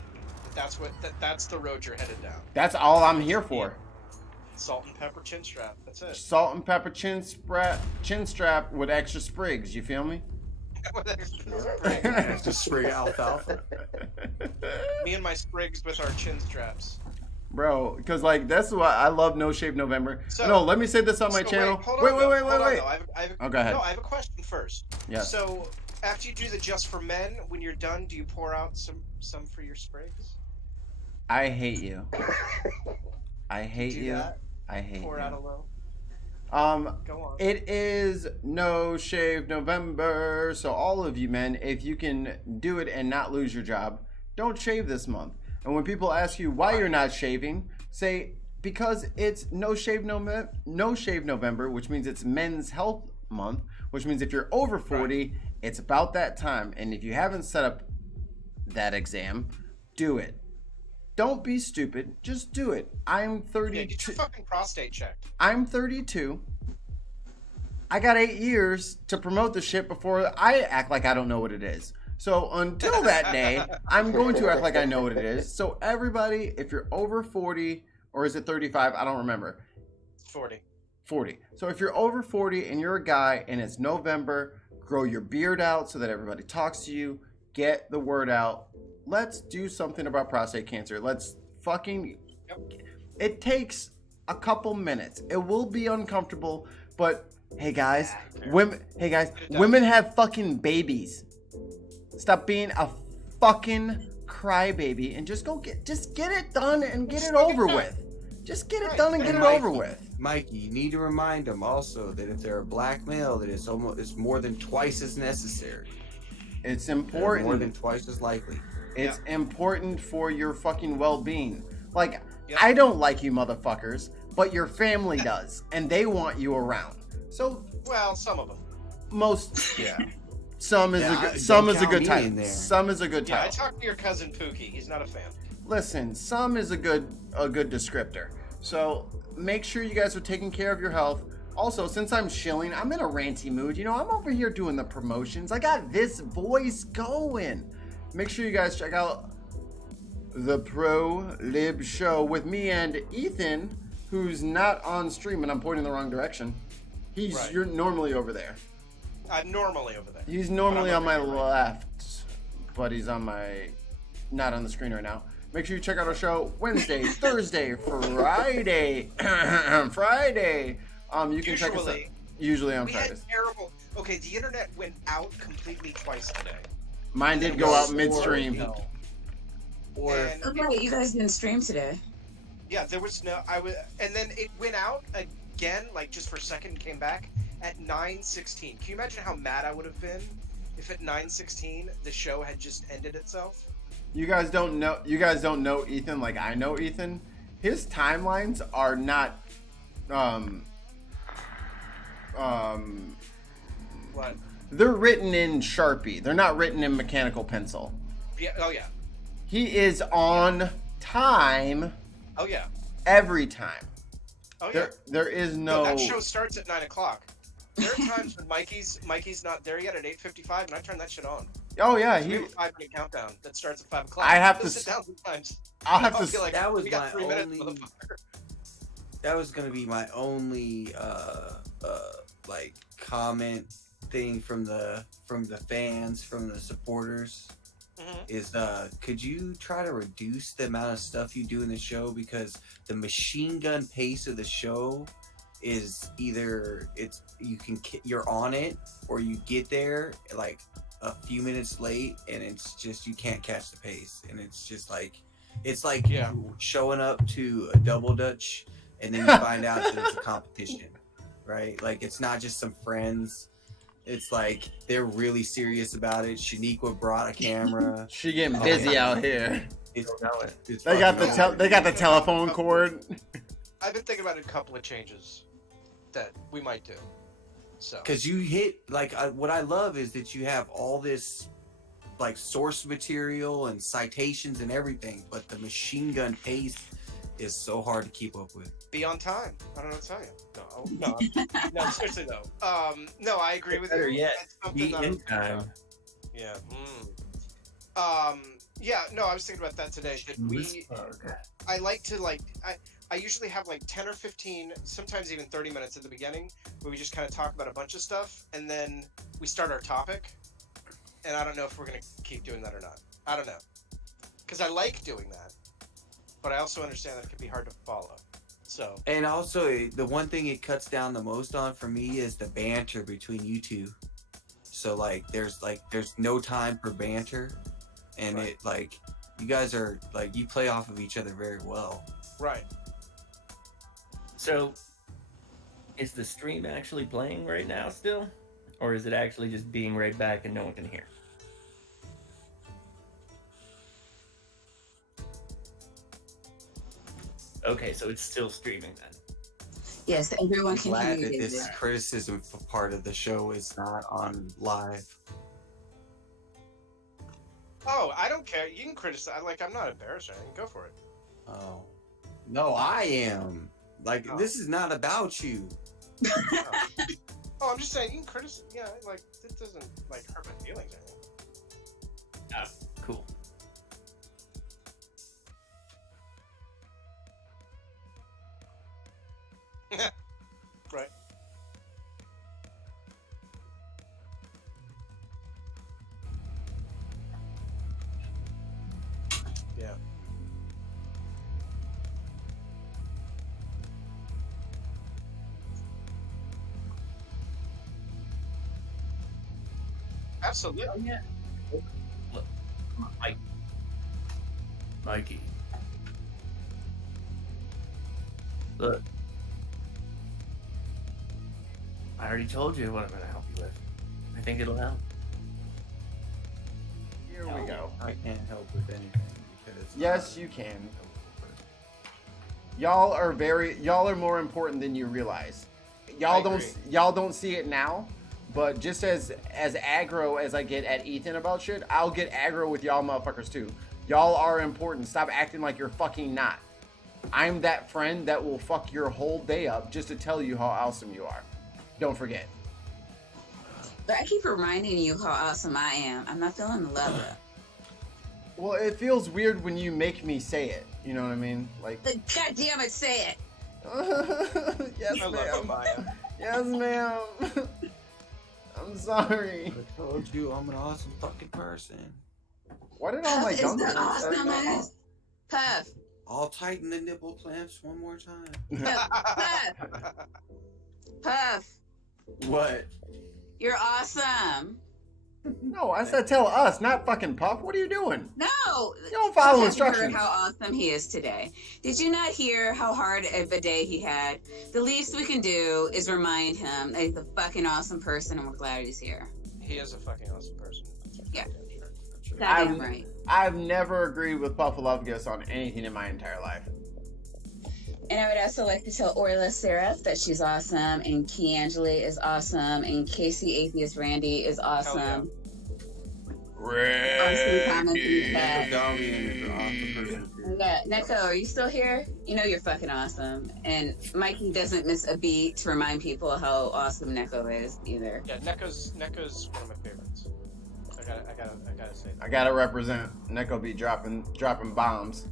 That's the road you're headed down. That's all I'm here for. Salt and pepper chin strap. That's it. Salt and pepper chin strap with extra sprigs. You feel me? Just sprig alfalfa. Me and my sprigs with our chin straps. Bro, because like that's why I love No Shave November. So- no, let me say this on my channel. Wait. Hold on, though. Oh, go ahead. No, I have a question first. Yes. So after you do the just for men, when you're done, do you pour out some for your sprigs? I hate you. I hate Do you. that? I hate Pour you. out a low. Go on. It is No Shave November, so all of you men, if you can do it and not lose your job, don't shave this month. And when people ask you why you're not shaving, say because it's No Shave November, which means it's Men's Health Month, which means if you're over 40, it's about that time. And if you haven't set up that exam, do it. Don't be stupid. Just do it. I'm 32. Yeah, get your fucking prostate checked. I'm 32. I got 8 years to promote the shit before I act like I don't know what it is. So until that day, I'm going to act like I know what it is. So everybody, if you're over 40, or is it 35? I don't remember. 40. 40. So if you're over 40 and you're a guy and it's November, grow your beard out so that everybody talks to you. Get the word out. Let's do something about prostate cancer. Let's fucking... It takes a couple minutes. It will be uncomfortable, but hey guys, women have fucking babies. Stop being a fucking crybaby and just get it done and get it over with. Just get it done and get it over with. Mikey, you need to remind them also that if they're a black male, that it's more than twice as necessary. It's They're important. more than twice as likely. It's important for your fucking well-being. Like, Yep. I don't like you motherfuckers, but your family does, and they want you around. So Well, some of them. most, some is Yeah, a good, some don't is a count good me time. in there. Some is a good Yeah, I time. talked to your cousin Pookie. He's not a fan. Listen, some is a good descriptor. So make sure you guys are taking care of your health. Also, since I'm chilling, I'm in a ranty mood. You know, I'm over here doing the promotions. I got this voice going. Make sure you guys check out the Pro Lib Show with me and Ethan, who's not on stream, and I'm pointing the wrong direction. You're normally over there. I'm normally over there. He's normally on my over here right left, but he's on my not on the screen right now. Make sure you check out our show Wednesday, Thursday, Friday. Friday. You can check us out usually on We had Fridays. terrible. Okay, the internet went out completely twice today. Mine did go out midstream. No. Or And Oh, right, you guys didn't stream today. yeah, there was no. And then it went out again, like just for a second, and came back at 9:16. Can you imagine how mad I would have been if at 9:16 the show had just ended itself? You guys don't know Ethan like I know Ethan. His timelines are not What? they're written in Sharpie. They're not written in mechanical pencil. Yeah. Oh yeah. He is on time Oh yeah. every time. Oh yeah. There is No, no that show starts at 9 o'clock. There are times when Mikey's not there yet at 8:55, and I turn that shit on. Oh yeah, We he have a 5-minute countdown that starts at 5 o'clock. I have I'll to sit down sometimes. I'll have I'll to be like, that was we got my 3 minutes, only- motherfucker. that was gonna be my only like comment thing from the fans, from the supporters, Mhm. is could you try to reduce the amount of stuff you do in the show, because the machine gun pace of the show is either you're on it, or you get there like a few minutes late and it's just you can't catch the pace, and it's just like Yeah. showing up to a double dutch and then you find out that it's a competition, right? Like it's not just some friends. It's like they're really serious about it. Shaniqua brought a camera. She getting busy out here. It's They got the fucking they got the telephone cord. I've been thinking about a couple of changes that we might do. So because you hit like what I love is that you have all this like source material and citations and everything, but the machine gun pace is so hard to keep up with. Be on time. I don't know what to tell you. No, seriously though. No, I agree with Better you. yet, That's something be that in time. Yeah. Yeah. No, I was thinking about that today. I like to I usually have like 10 or 15, sometimes even 30 minutes at the beginning where we just kind of talk about a bunch of stuff, and then we start our topic. And I don't know if we're gonna keep doing that or not. I don't know, because I like doing that, but I also understand that it can be hard to follow. So. And also, the one thing it cuts down the most on for me is the banter between you two. So there's no time for banter, and Right. you guys are you play off of each other very well. Right. So, is the stream actually playing right now still? Or is it actually just being right back and no one can hear? Okay, so it's still streaming then. Yes, everyone can hear Glad you. that this David. criticism part of the show is not on live. Oh, I don't care. You can criticize. I'm not embarrassed or anything. Go for it. Oh. No, I am. Oh. This is not about you. Oh, I'm just saying you can criticize. Yeah, it doesn't hurt my feelings or anything. Ah, cool. Right. Yeah. Absolutely. Oh, yeah. Look, Mikey. Look. I already told you what I'm going to help you with. I think it'll help. Here we go. I can't help with anything because Yes, you can. Y'all are more important than you realize. Y'all don't see it now, but just as aggro as I get at Ethan about shit, I'll get aggro with y'all motherfuckers too. Y'all are important. Stop acting like you're fucking not. I'm that friend that will fuck your whole day up just to tell you how awesome you are. Don't forget. But I keep reminding you how awesome I am. I'm not feeling the love though. Well, it feels weird when you make me say it. You know what I mean? Like, God damn it, say it. yes, I love you, ma'am. Maya. Yes, ma'am. I'm sorry. I told you I'm an awesome fucking person. Why did all my Puff is guns the awesomest. Puff. I'll tighten the nipple clamps one more time. Puff. Puff. What? You're awesome. No, I said tell us, not fucking Puff. What are you doing? No. You don't follow Puff instructions. heard how awesome he is today. Did you not hear how hard of a day he had? The least we can do is remind him that he's a fucking awesome person and we're glad he's here. He is a fucking awesome person. Yeah. Sure. Goddamn right. I've never agreed with Puffalovegus on anything in my entire life. And I would also like to tell Orla Seraph that she's awesome, and Key Angeli is awesome, and Casey Atheist Randy is awesome. Awesome comments in the chat. Yeah, Neko, are you still here? You know you're fucking awesome. And Mikey doesn't miss a beat to remind people how awesome Neko is either. Yeah, Neko's one of my favorites. I gotta say that. I gotta represent. Neko be dropping bombs.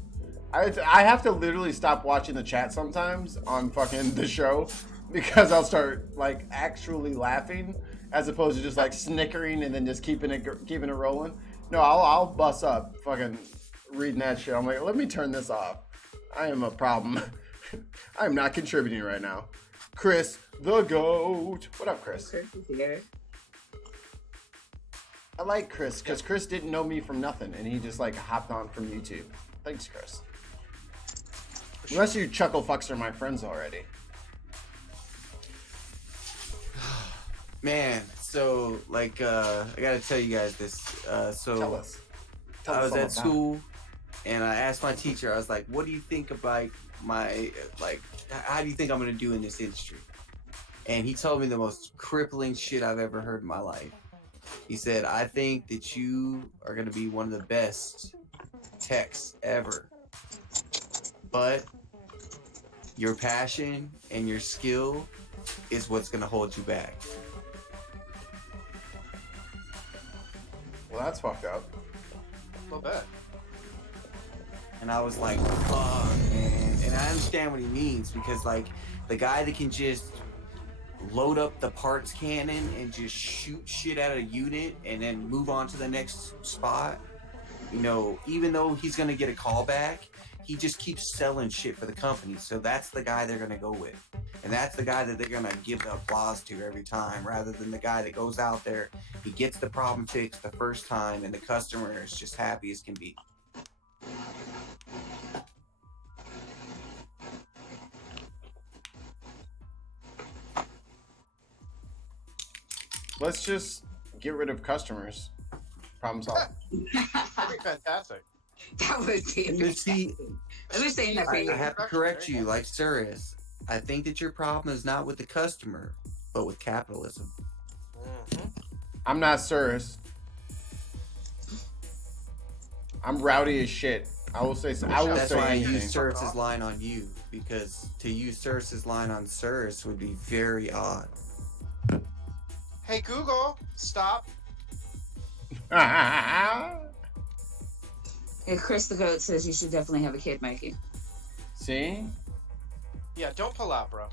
I have to literally stop watching the chat sometimes on fucking the show because I'll start actually laughing as opposed to just snickering and then just keeping it rolling. No, I'll bust up fucking reading that shit. I'm like, let me turn this off. I am a problem. I'm not contributing right now. Chris the GOAT. What up, Chris? Chris is here. I like Chris because Chris didn't know me from nothing and he just hopped on from YouTube. Thanks, Chris. Unless you chuckle fucks are my friends already. Man, so I gotta tell you guys this. Tell us. I was all at about school, and I asked my teacher. I was like, "What do you think about my How do you think I'm gonna do in this industry?" And he told me the most crippling shit I've ever heard in my life. He said, I think that you are going to be one of the best techs ever. But your passion and your skill is what's going to hold you back. Well, that's fucked up. A little bit. And I was like, fuck, man. And I understand what he means because, like, the guy that can just load up the parts cannon and just shoot shit out of a unit and then move on to the next spot, you know, even though he's going to get a call back, he just keeps selling shit for the company. So that's the guy they're going to go with. And that's the guy that they're going to give the applause to every time, rather than the guy that goes out there, he gets the problem fixed the first time, and the customer is just happy as can be. Let's just get rid of customers. Problem solved. That'd be fantastic. That would be And you see, amazing. I'm just saying that for I you. have to correct you, like Sirius. I think that your problem is not with the customer, but with capitalism. I'm not Cirrus. I'm rowdy as shit. I will say. I will That's say why I anything. use Sirius's line on you, because to use Sirius's line on Sirius would be very odd. Hey Google, stop. Yeah, Chris the Goat says you should definitely have a kid, Mikey. See? Yeah, don't pull out, bro.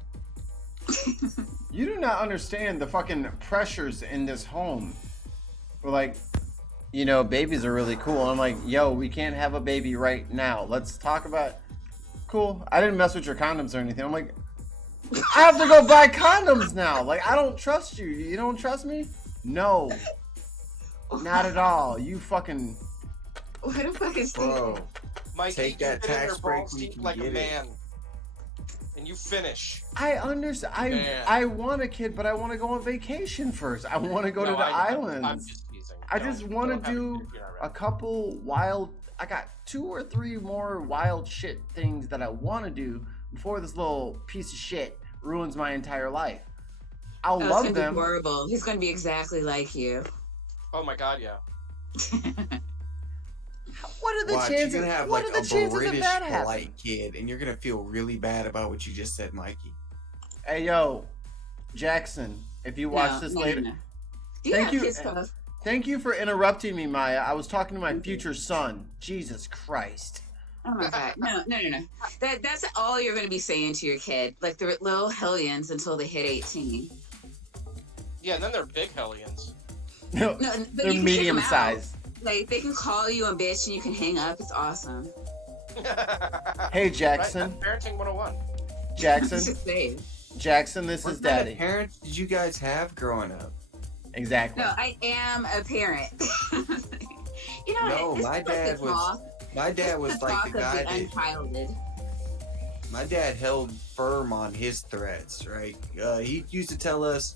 You do not understand the fucking pressures in this home. We're like, you know, babies are really cool. I'm like, yo, we can't have a baby right now. Let's talk about. Cool. I didn't mess with your condoms or anything. I'm like, I have to go buy condoms now. Like, I don't trust you. You don't trust me? No. Not at all. You fucking. What the fuck is Bro, Mikey, Take that get in tax there break balls when you deep can like a get it. man. And you finish. I understand. Man. I want a kid, but I want to go on vacation first. I want to go to the islands. I'm just teasing. I just want to do a couple wild. I got 2 or 3 more wild shit things that I want to do before this little piece of shit ruins my entire life. I'll Oh, love it's gonna them. be horrible. He's gonna be exactly like you. Oh my god, yeah. What are the watch, chances? you're gonna have What like are a the chances of British that happening? polite kid, and you're gonna feel really bad about what you just said, Mikey. Hey yo, Jackson, if you watch this later, Do you Thank have you. kids, Puff? thank you for interrupting me, Maya. I was talking to my future son. Jesus Christ. Oh my god. No. That's all you're gonna be saying to your kid. Like they're little hellions until they hit 18. Yeah, and then they're big hellions. No, No, but they're you can medium kick 'em out. size. Like they can call you a bitch and you can hang up. It's awesome. Hey Right? Jackson, That's parenting 101. Jackson, Just saying. Jackson. This What is kind of Daddy. parents did you guys have growing up? Exactly. No, I am a parent. You know, No, it's my like dad the was talk. My dad It's was the like talk the guy of the that unchilded. my dad held firm on his threats, right? He used to tell us,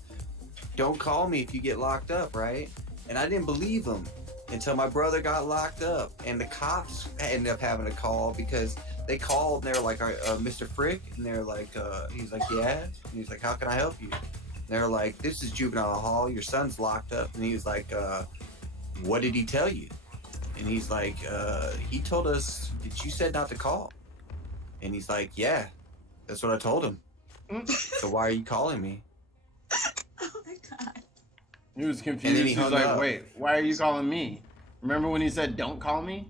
"Don't call me if you get locked up," right? And I didn't believe him until my brother got locked up, and the cops ended up having to call because they called and they were like, "Mr. Frick," and they're like, "He's like, yeah," and he's like, "How can I help you?" And they're like, "This is juvenile hall. Your son's locked up," and he was like, "What did he tell you?" And he's like, "He told us that you said not to call." And he's like, "Yeah, that's what I told him. So why are you calling me?" Oh my god. He was And confused. then he He was hung like, up. "Wait, why are you calling me? Remember when he said don't call me?"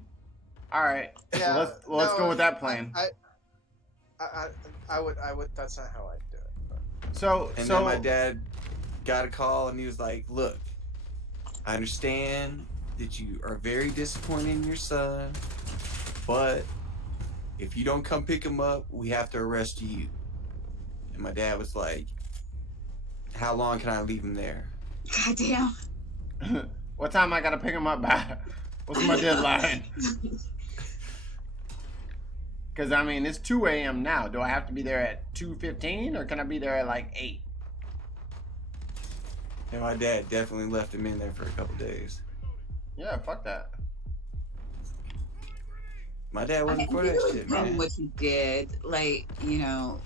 All right. Yeah, Let's no, go with that plan. I would. That's not how I do it. But. So Then my dad got a call and he was like, "Look, I understand that you are very disappointed in your son, but if you don't come pick him up, we have to arrest you." And my dad was like, "How long can I leave him there?" God damn. what time I gotta pick him up by? What's my deadline? Because I mean, it's 2 a.m. now. Do I have to be there at 2:15 or can I be there at like 8? And my dad definitely left him in there for a couple days. Yeah, fuck that. My dad wasn't for I that think it shit, was man. what you did. Like, you know,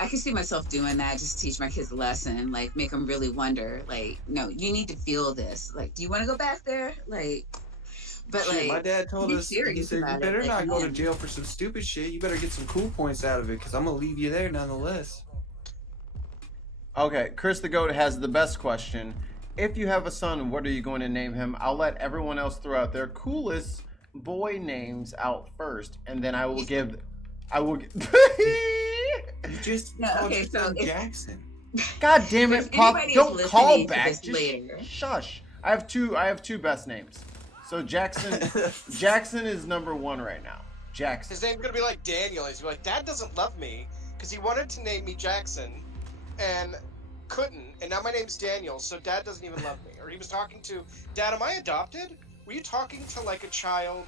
I can see myself doing that. Just teach my kids a lesson, like make them really wonder. Like, no, you need to feel this. Like, do you want to go back there? Like, but Shit, like, my dad told be us, he serious said, you about it, better like, not go to man. jail for some stupid shit. You better get some cool points out of it, because I'm going to leave you there nonetheless. Okay, Chris the Goat has the best question. If you have a son, what are you going to name him? I'll let everyone else throw out their coolest boy names out first, and then I will give. You just No, called okay, your so son if- Jackson. God damn If it, Puff! anybody is Don't call listening to back. this Just later. shush. I have two best names. So Jackson is number one right now. Jackson. His name's gonna be like Daniel. He's gonna be like, Dad doesn't love me because he wanted to name me Jackson and couldn't, and now my name's Daniel, so Dad doesn't even love me. Or he was talking to Dad, am I adopted? Were you talking to like a child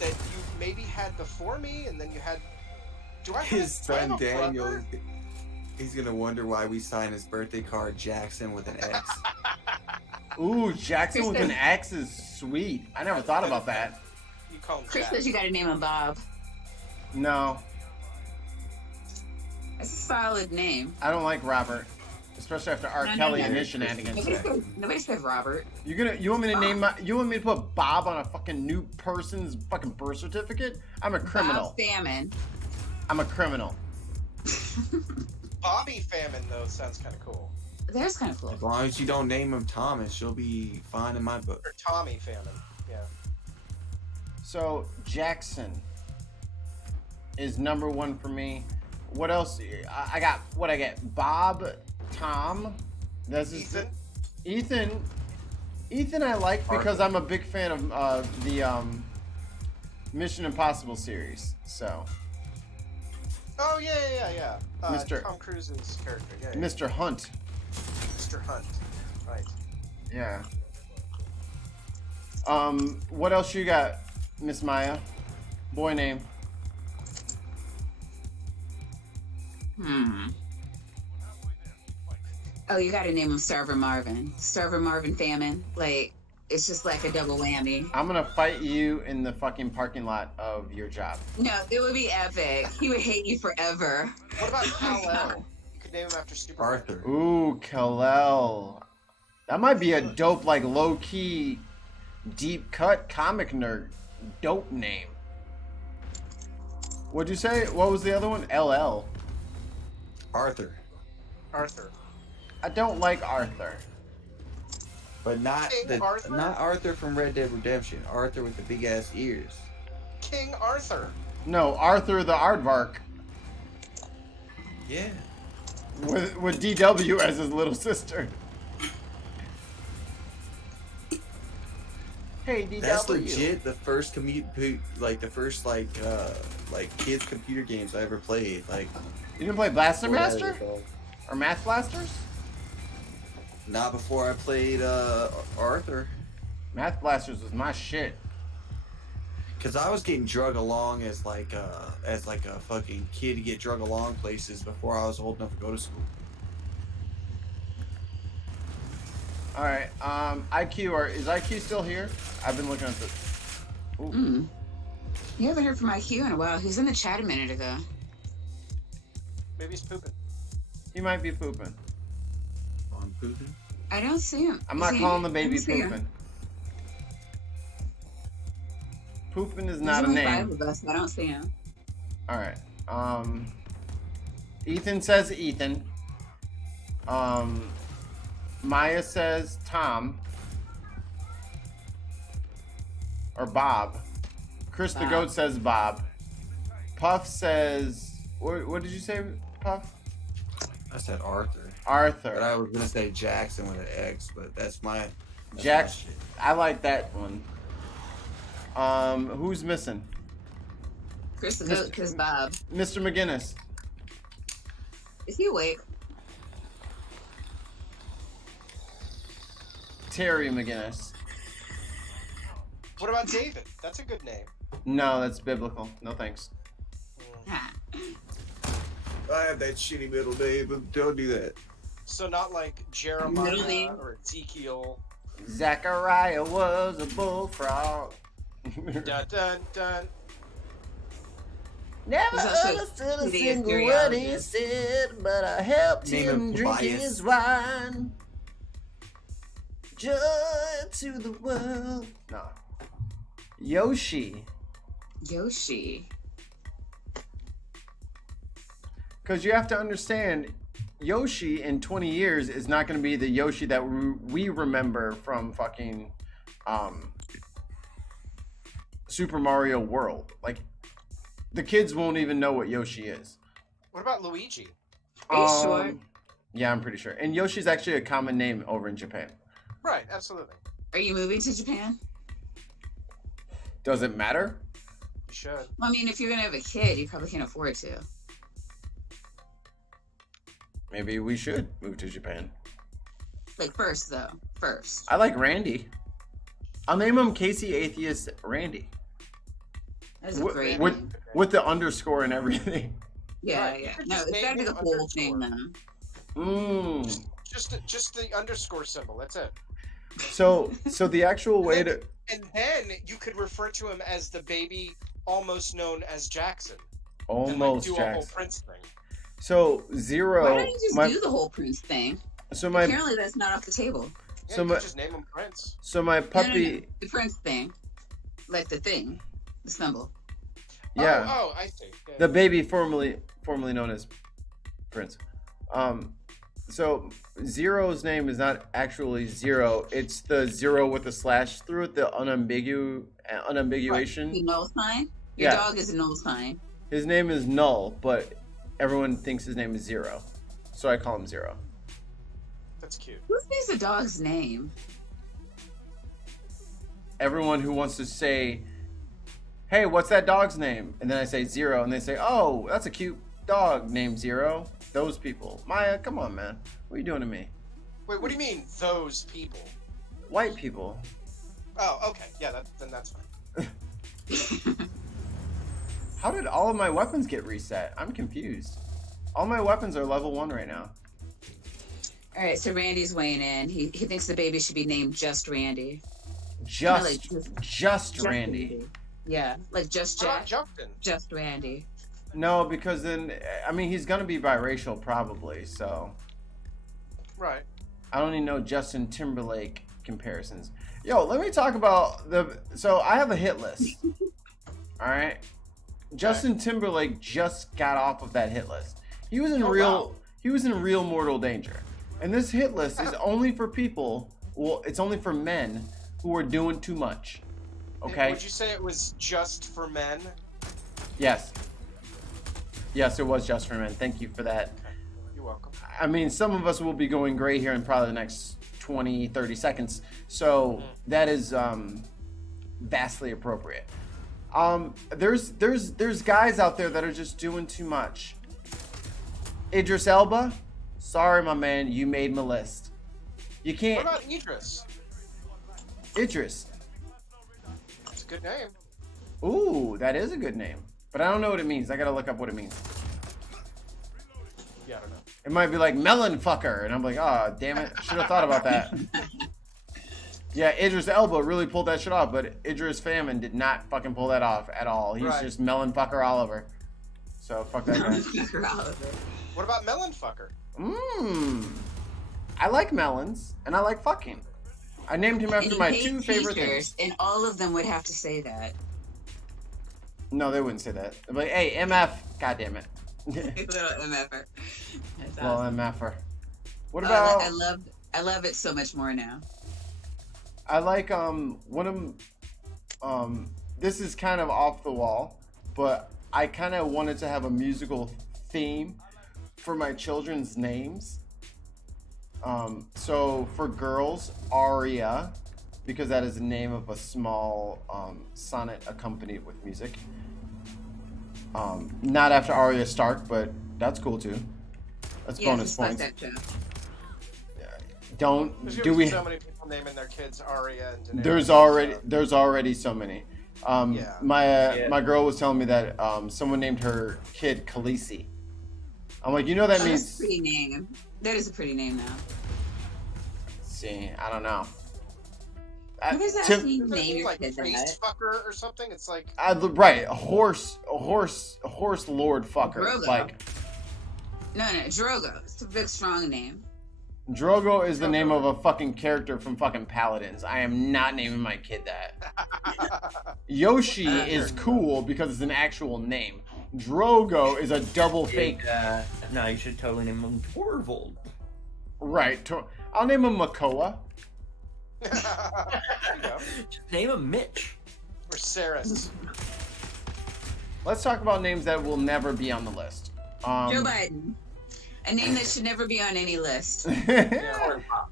that you maybe had before me, and then you had? Do I have His do I have son a Daniel, brother? he's going to wonder why we signed his birthday card Jackson with an X. Ooh, Jackson with an X is sweet. I never thought about that. You call him Chris Jack. says you got to name him Bob. No, That's a solid name. I don't like Robert, especially after R. No, Kelly no. and his shenanigans. Nobody said Robert. You want me to name you want me to put Bob on a fucking new person's fucking birth certificate? I'm a criminal. Bob Salmon. I'm a criminal. Bobby Famine though sounds kind of cool. There's kind of cool. As long as you don't name him Thomas, you'll be fine in my book. Or Tommy Famine. Yeah. So Jackson is number one for me. What else? I got what I get. Bob, Tom. That's his Ethan. Ethan I like because I'm a big fan of the Mission Impossible series. So Oh yeah. Mr. Tom Cruise's character. Yeah. Mr. Hunt. Mr. Hunt. Right. Yeah. What else you got, Miss Maya? Boy name. Oh, you got to name him Server Marvin. Server Marvin Famine. Like, it's just like a double whammy. I'm gonna fight you in the fucking parking lot of your job. No, it would be epic. He would hate you forever. What about Kal-El? You could name him after Superman. Arthur. Ooh, Kal-El. That might be a dope, like low-key, deep-cut comic nerd dope name. What'd you say? What was the other one? LL. Arthur. Arthur. I don't like Arthur. But not King Arthur? not Arthur from Red Dead Redemption. Arthur with the big ass ears. King Arthur. No, Arthur the Aardvark Yeah. with DW as his little sister. Hey, DW. That's legit the first kids computer games I ever played. Like, You didn't play Blaster what Master? is it called? Or Math Blasters? Not before I played Arthur. Math Blasters was my shit. Cause I was getting drug along as like a fucking kid to get drug along places before I was old enough to go to school. All right. Is IQ still here? I've been looking at this. Ooh. You haven't heard from IQ in a while. He was in the chat a minute ago. Maybe he's pooping. He might be pooping. On pooping. I don't see him. I'm Is not he- calling the I baby don't see him. pooping. Pooping is There's not a only 5 name. of us. I don't see him. All right. Ethan says Ethan. Maya says Tom. Or Bob. Chris the Bob. Goat says Bob. Puff says... What did you say, Puff? I said Arthur. Arthur. But I was gonna say Jackson with an X, but that's my Jackson. shit. I like that one. Who's missing? Chris the Goat, because Bob. Mr. McGinnis. Is he awake? Terry McGinnis. What about David? That's a good name. No, that's biblical. No thanks. Ah. I have that shitty middle name, but don't do that. So not like Middle Jeremiah name. or Ezekiel. Zachariah was a bullfrog. Dun dun dun. Never He's also understood a the single word he ethereologist. said, but I helped Name him him drink Tobias. his wine. Joy to the world. No. Yoshi. Yoshi. Because you have to understand, Yoshi in 20 years is not going to be the Yoshi that we remember from fucking Super Mario World. Like, the kids won't even know what Yoshi is. What about Luigi? Are you sure? Yeah, I'm pretty sure. And Yoshi's actually a common name over in Japan. Right, absolutely. Are you moving to Japan? Does it matter? You should. Well, I mean, if you're gonna have a kid, you probably can't afford to. Maybe we should move to Japan. Like first, though. First. I like Randy. I'll name him Casey Atheist Randy. That's a great With, name. with the underscore and everything. Yeah, Right, you yeah. could No, just it's gotta be name the him whole underscore. thing, though. Just the underscore symbol. That's it. So the actual way to And then you could refer to him as the baby, almost known as Jackson. almost and, like, do a whole Jackson. Prince thing. So Zero. Why don't you just do the whole Prince thing? So my Apparently, that's not off the table. Yeah, So you my- could just name him Prince. so my puppy. No. The Prince thing. Like the thing. The symbol. Yeah. Oh, I see. Yeah. The baby formerly known as Prince. So Zero's name is not actually Zero. It's the zero with the slash through it, the unambiguation. The null sign? Your Yeah. dog is a null sign. His name is Null, but everyone thinks his name is Zero. So I call him Zero. That's cute. Who says a dog's name? Everyone who wants to say, hey, what's that dog's name? And then I say Zero, and they say, oh, that's a cute dog named Zero. Those people. Maya, come on, man. What are you doing to me? Wait, what do you mean, those people? White people. Oh, okay. Yeah, then that's fine. How did all of my weapons get reset? I'm confused. All my weapons are level 1 right now. All right, so Randy's weighing in. He thinks the baby should be named Just Randy. Just Just Randy. Yeah, like Just What about Jack. Justin? Just Randy. No, because then, I mean, he's going to be biracial probably, so. Right. I don't even know Justin Timberlake comparisons. Yo, let me talk about so I have a hit list. All right. Justin Timberlake just got off of that hit list. He was in real mortal danger. And this hit list is only for people, well, it's only for men who are doing too much. Okay? Would you say it was just for men? Yes. Yes, it was just for men. Thank you for that. You're welcome. I mean, some of us will be going gray here in probably the next 20, 30 seconds. So that is vastly appropriate. There's guys out there that are just doing too much. Idris Elba, sorry, my man, you made my list. You What can't. about Idris? Idris. It's a good name. Ooh, that is a good name. But I don't know what it means. I gotta look up what it means. Yeah, I don't know. It might be like melon fucker, and I'm like, oh, damn it, should have thought about that. Yeah, Idris Elba really pulled that shit off, but Idris Famine did not fucking pull that off at all. He's Right. just melon fucker Oliver. So fuck that guy. What about Melon Fucker? I like melons, and I like fucking. I named him after my two favorite things. And all of them would have to say that. No, they wouldn't say that. They'd be like, hey, MF, goddamn it. Little MFer. That's Well, awesome. MFer. What about? I love it so much more now. I like one of this is kind of off the wall, but I kind of wanted to have a musical theme for my children's names. So for girls, Aria, because that is the name of a small sonnet accompanied with music. Not after Arya Stark, but that's cool too. That's bonus points. That show. Don't There's do gonna we? be so many people naming their kids Arya and Daenerys. There's already so many. Yeah. My girl was telling me that someone named her kid Khaleesi. I'm like, you know that That's means. a pretty name. That is a pretty name now. See, I don't know. What does that Tim, mean? Doesn't it Name mean your like kid face that. fucker or something? It's like right, a horse lord fucker. Drogo. Like No, Drogo. It's a big, strong name. Drogo is the name of a fucking character from fucking Paladins. I am not naming my kid that. Yoshi is cool because it's an actual name. Drogo is a double fake. No, you should totally name him Torvald. Right. I'll name him Makoa. there you go. Just name him Mitch. Or Saris. Let's talk about names that will never be on the list. Joe Biden. A name that should never be on any list. Corn Pop.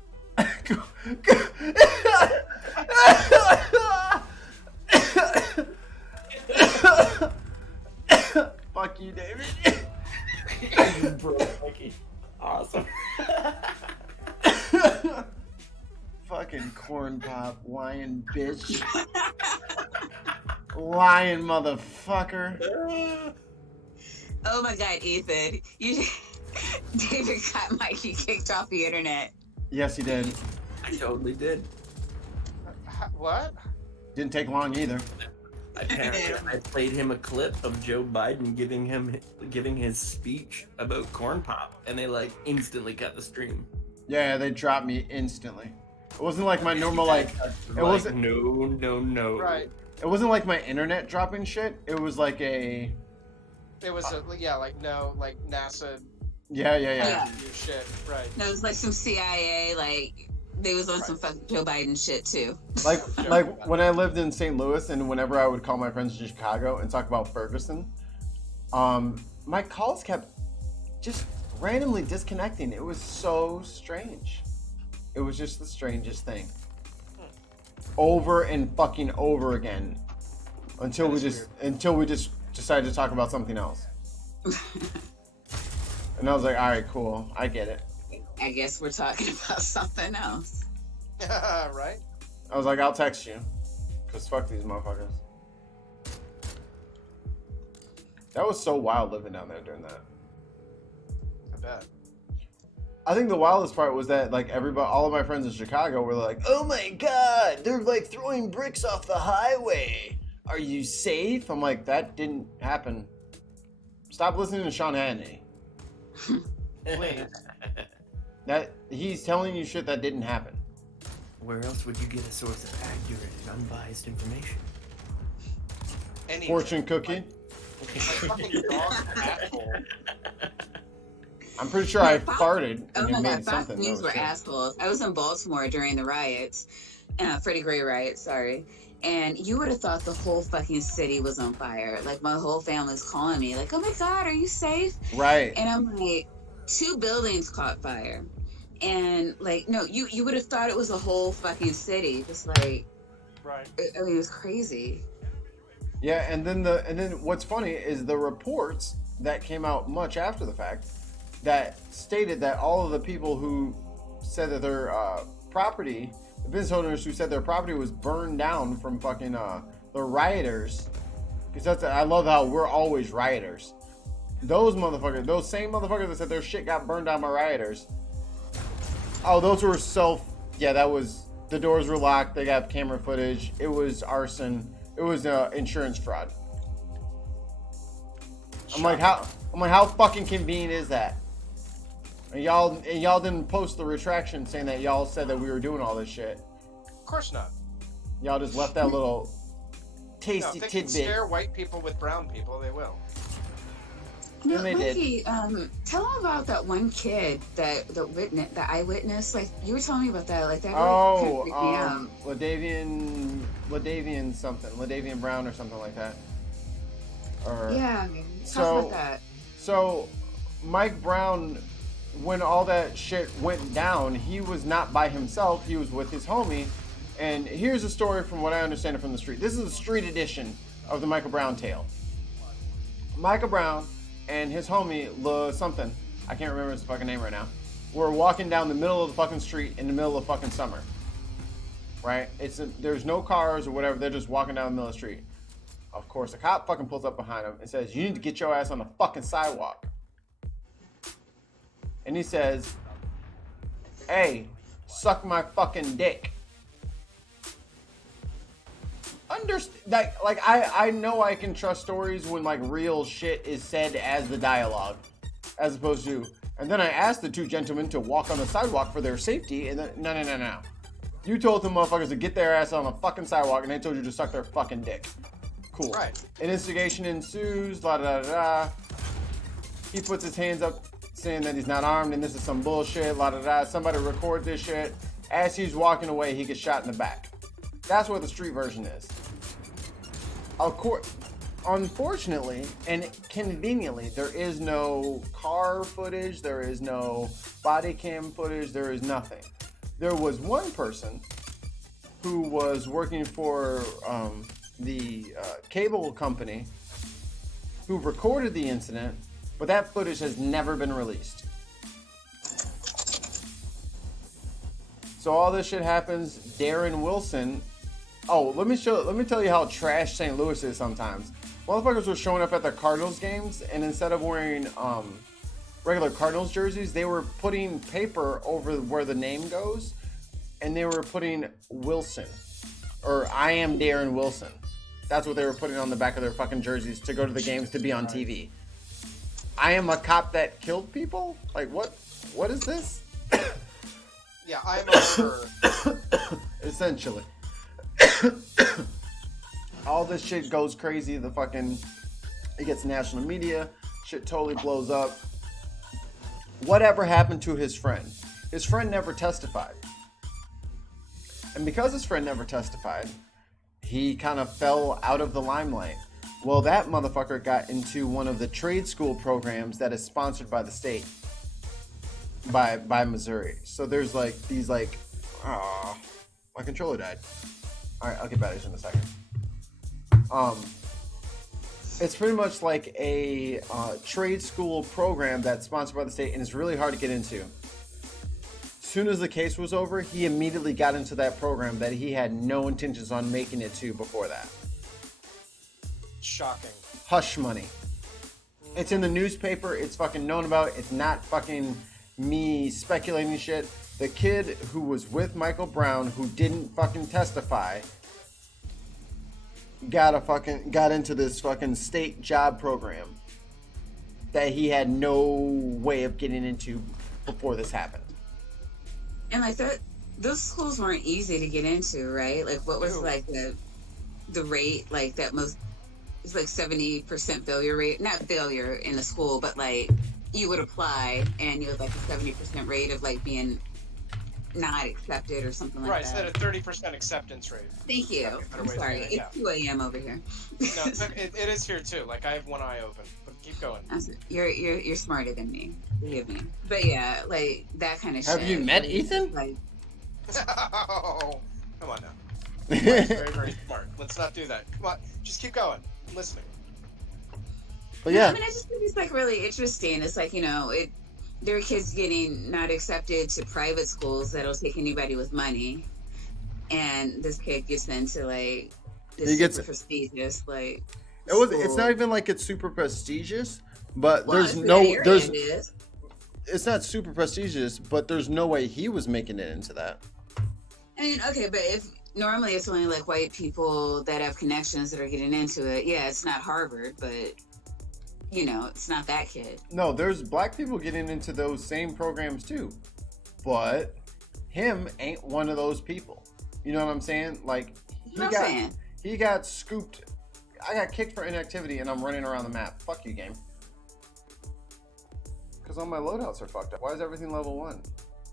Fuck you, David. Awesome. Fucking corn pop, lying bitch. Lying motherfucker. Oh my God, Ethan. David got Mikey kicked off the internet. Yes, he did. I totally did. What? Didn't take long either. Apparently, I played him a clip of Joe Biden giving his speech about corn pop, and they like instantly cut the stream. Yeah, they dropped me instantly. It wasn't like my normal It wasn't. No. Right. It wasn't like my internet dropping shit. It was like a. It was like NASA Yeah. do shit. Right. No, it was like some CIA, like they was on some fucking Joe Biden shit too. Like when I lived in St. Louis, and whenever I would call my friends in Chicago and talk about Ferguson, my calls kept just randomly disconnecting. It was so strange. It was just the strangest thing. Over and fucking over again, until we just decided to talk about something else. And I was like, all right, cool, I get it. I guess we're talking about something else. Right. I was like, I'll text you, cause fuck these motherfuckers. That was so wild living down there doing that. I bet. I think the wildest part was that like all of my friends in Chicago were like, "Oh my god, they're like throwing bricks off the highway. Are you safe?" I'm like, that didn't happen. Stop listening to Sean Hannity. Please. That he's telling you shit that didn't happen. Where else would you get a source of accurate and unbiased information? Any Fortune cookie. fucking dog asshole. I'm pretty sure I farted Oh and you my made God, Fox something. News That were was good. assholes. I was in Baltimore during the riots, Freddie Gray riots, sorry. And you would have thought the whole fucking city was on fire. Like my whole family's calling me, like, "Oh my God, are you safe?" Right. And I'm like, 2 buildings caught fire. And like, no, you would have thought it was a whole fucking city. Just like, Right. I mean, it was crazy. Yeah, and then what's funny is the reports that came out much after the fact that stated that all of the people who said that their property, the business owners who said their property was burned down from fucking the rioters, because I love how we're always rioters. Those motherfuckers, those same motherfuckers that said their shit got burned down by rioters. Oh, those were that was, the doors were locked, they got camera footage, it was arson, it was insurance fraud. I'm like, how fucking convenient is that? And y'all didn't post the retraction saying that y'all said that we were doing all this shit. Of course not. Y'all just left that little No, tasty if they can tidbit. scare white people with brown people, they will. No, And they did. Mikey, tell them about that one kid that eyewitness. Like you were telling me about that. Like that. Really kind of freaked me out. Ladavian Brown or something like that. Or Yeah. So- Talk about that. So, Mike Brown, when all that shit went down, he was not by himself. He was with his homie. And here's a story from what I understand from the street. This is the street edition of the Michael Brown tale. Michael Brown and his homie, something, I can't remember his fucking name right now, were walking down the middle of the fucking street in the middle of fucking summer. Right? There's no cars or whatever. They're just walking down the middle of the street. Of course, a cop fucking pulls up behind him and says, "You need to get your ass on the fucking sidewalk." And he says, "Hey, suck my fucking dick." understand. I know I can trust stories when like real shit is said as the dialogue, as opposed to. And then I asked the two gentlemen to walk on the sidewalk for their safety, and then no. You told them motherfuckers to get their ass on the fucking sidewalk, and they told you to suck their fucking dick. Cool. Right. An instigation ensues. La da da da. He puts his hands up, saying that he's not armed, and this is some bullshit. La da da. Somebody record this shit. As he's walking away, he gets shot in the back. That's what the street version is. Of course, unfortunately and conveniently, there is no car footage, there is no body cam footage, there is nothing. There was one person who was working for the cable company who recorded the incident, but that footage has never been released. So all this shit happens. Darren Wilson. Oh, let me tell you how trash St. Louis is sometimes. Motherfuckers were showing up at the Cardinals games, and instead of wearing regular Cardinals jerseys, they were putting paper over where the name goes, and they were putting Wilson, or I am Darren Wilson. That's what they were putting on the back of their fucking jerseys to go to the games to be on TV. I am a cop that killed people? Like, what? What is this? Yeah, I'm a murderer. Essentially. All this shit goes crazy. It gets national media. Shit totally blows up. Whatever happened to his friend? His friend never testified. And because his friend never testified, he kind of fell out of the limelight. Well, that motherfucker got into one of the trade school programs that is sponsored by the state. By Missouri. So there's like these like, my controller died. All right, I'll get batteries in a second. It's pretty much like a trade school program that's sponsored by the state, and it's really hard to get into. As soon as the case was over, he immediately got into that program that he had no intentions on making it to before that. Shocking. Hush money. It's in the newspaper. It's fucking known about. It's not fucking me speculating shit. The kid who was with Michael Brown, who didn't fucking testify, got into this fucking state job program that he had no way of getting into before this happened. And like that, those schools weren't easy to get into, right? Like, what was like the rate? Like that most, it's like 70% failure rate. Not failure in the school, but like you would apply and you had like a 70% rate of like being not accepted or something like right, that. Right, so a 30% acceptance rate. Thank you. I'm sorry. It's 2 a.m. over here. No, it is here too. Like I have one eye open, but keep going. You're smarter than me. Forgive me. But yeah, like that kind of shit. Have you met Ethan? Like, oh, come on now. Very, very smart. Let's not do that. Come on, just keep going. I'm listening. But yeah. I mean, I just think it's like really interesting. It's like, there are kids getting not accepted to private schools that'll take anybody with money, and this kid gets into like this super prestigious like. It's not even like it's super prestigious, but it's not super prestigious, but there's no way he was making it into that. I mean, okay, but if normally it's only like white people that have connections that are getting into it, yeah, it's not Harvard, but. It's not that kid. No, there's black people getting into those same programs too. But him ain't one of those people. You know what I'm saying? Like, he got scooped. I got kicked for inactivity and I'm running around the map. Fuck you, game. Because all my loadouts are fucked up. Why is everything level 1?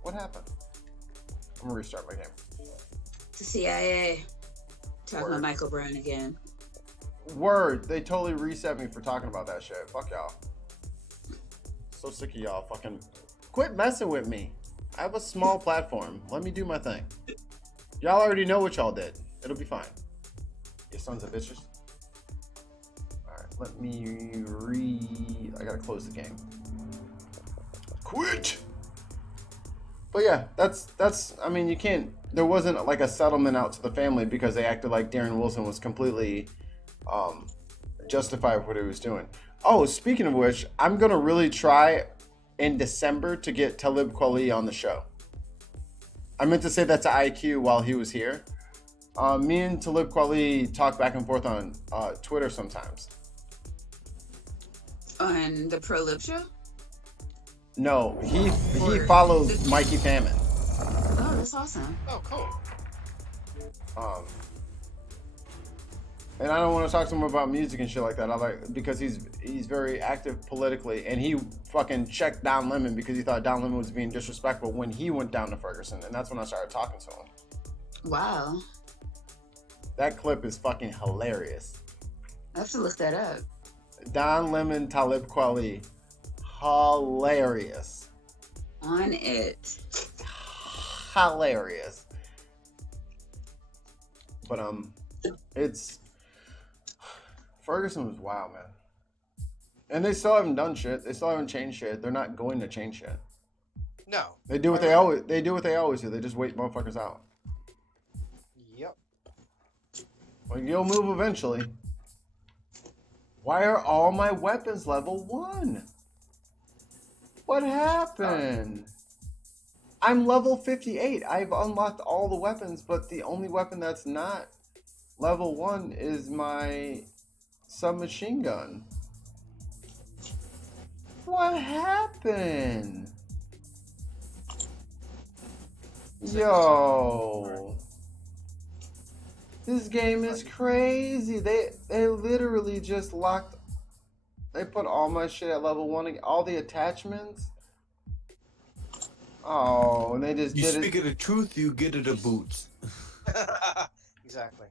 What happened? I'm going to restart my game. The CIA. Talking about Michael Brown again. Word, they totally reset me for talking about that shit. Fuck y'all. So sick of y'all. Fucking quit messing with me. I have a small platform. Let me do my thing. Y'all already know what y'all did. It'll be fine. You sons of bitches. Alright, let me I gotta close the game. Quit! But yeah, that's I mean, you can't, there wasn't like a settlement out to the family because they acted like Darren Wilson was completely justify what he was doing. Oh, speaking of which, I'm gonna really try in December to get Talib Kweli on the show. I meant to say that to IQ while he was here. Me and Talib Kweli talk back and forth on Twitter sometimes. On the Pro Lib Show? No, he follows Mikey Famine. Oh, that's awesome. Oh, cool. And I don't want to talk to him about music and shit like that. Because he's very active politically, and he fucking checked Don Lemon because he thought Don Lemon was being disrespectful when he went down to Ferguson, and that's when I started talking to him. Wow. That clip is fucking hilarious. I have to look that up. Don Lemon, Talib Kweli, hilarious. On it. Hilarious. But it's Ferguson was wild, man. And they still haven't done shit. They still haven't changed shit. They're not going to change shit. No. They do what they always do. They just wait motherfuckers out. Yep. Like, you'll move eventually. Why are all my weapons level 1? What happened? I'm level 58. I've unlocked all the weapons, but the only weapon that's not level 1 is my submachine gun. What happened? Yo. This game is crazy. They literally just locked. They put all my shit at level 1, all the attachments. Oh, and they just You did speak of the truth, you get it a boots. Exactly.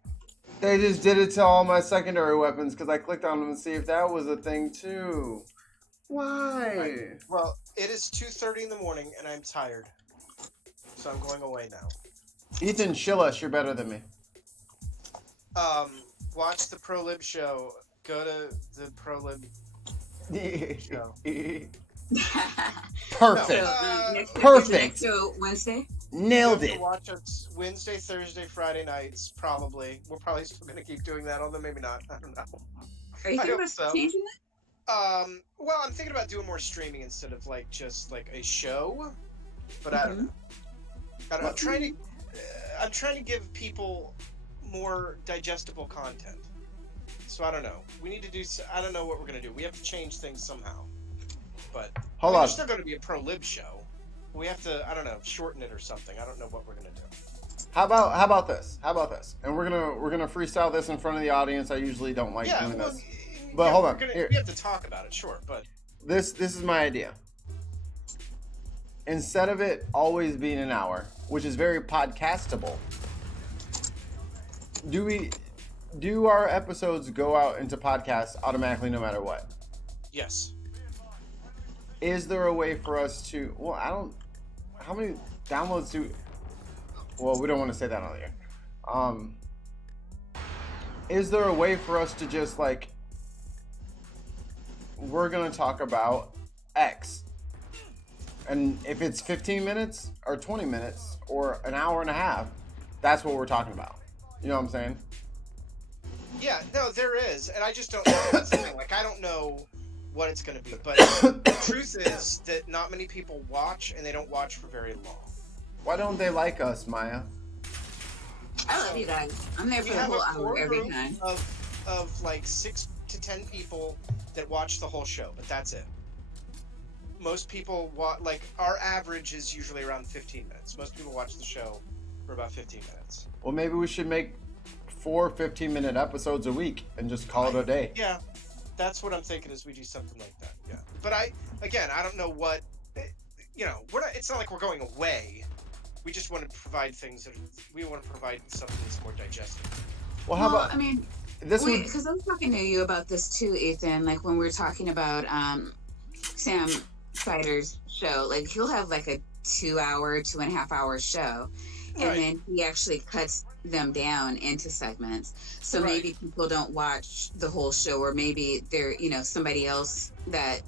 They just did it to all my secondary weapons because I clicked on them to see if that was a thing too. Why? Right. Well, it is 2:30 in the morning and I'm tired. So I'm going away now. Ethan, chill us. You're better than me. Watch the Pro Lib show. Go to the Pro Lib show. Perfect. No, Perfect. Next show Wednesday? Nailed you have it. to watch us Wednesday, Thursday, Friday nights, probably. We're probably still going to keep doing that, although maybe not. I don't know. Are you I thinking hope about so. changing it? Well, I'm thinking about doing more streaming instead of just a show, but I don't know. I'm trying to give people more digestible content. So I don't know. We need to do. I don't know what we're gonna do. We have to change things somehow. But Hold on. There's still going to be a Pro Lib show. We have to. I don't know. Shorten it or something. I don't know what we're gonna do. How about this? And we're gonna freestyle this in front of the audience. I usually don't like doing this. But hold on. We have to talk about it, sure. But this is my idea. Instead of it always being an hour, which is very podcastable, do our episodes go out into podcasts automatically no matter what? yes. Is there a way for us to? Well, how many downloads do? Well, we don't want to say that on the air. Is there a way for us to just we're gonna talk about X, and if it's 15 minutes or 20 minutes or an hour and a half, that's what we're talking about. You know what I'm saying? Yeah. No, there is, and I just don't know. That's the thing. I don't know what it's going to be, but the truth is that not many people watch, and they don't watch for very long. Why don't they like us, Maya? I love you guys. I'm there for We the have whole a hour core every group time. of 6 to 10 people that watch the whole show, but that's it. Most people our average is usually around 15 minutes. Most people watch the show for about 15 minutes. Well, maybe we should make 4 15-minute episodes a week and just call it a day. Yeah, that's what I'm thinking. Is we do something like that. Yeah, but I don't know what. We're not. It's not like we're going away. We just want to provide things we want to provide something that's more digestible. Well, how about? I mean, this wait, because I was talking to you about this too, Ethan. When we were talking about Sam Sider's show, he'll have a 2-hour, 2.5-hour show, and then he actually cuts them down into segments. So maybe people don't watch the whole show, or maybe they're somebody else that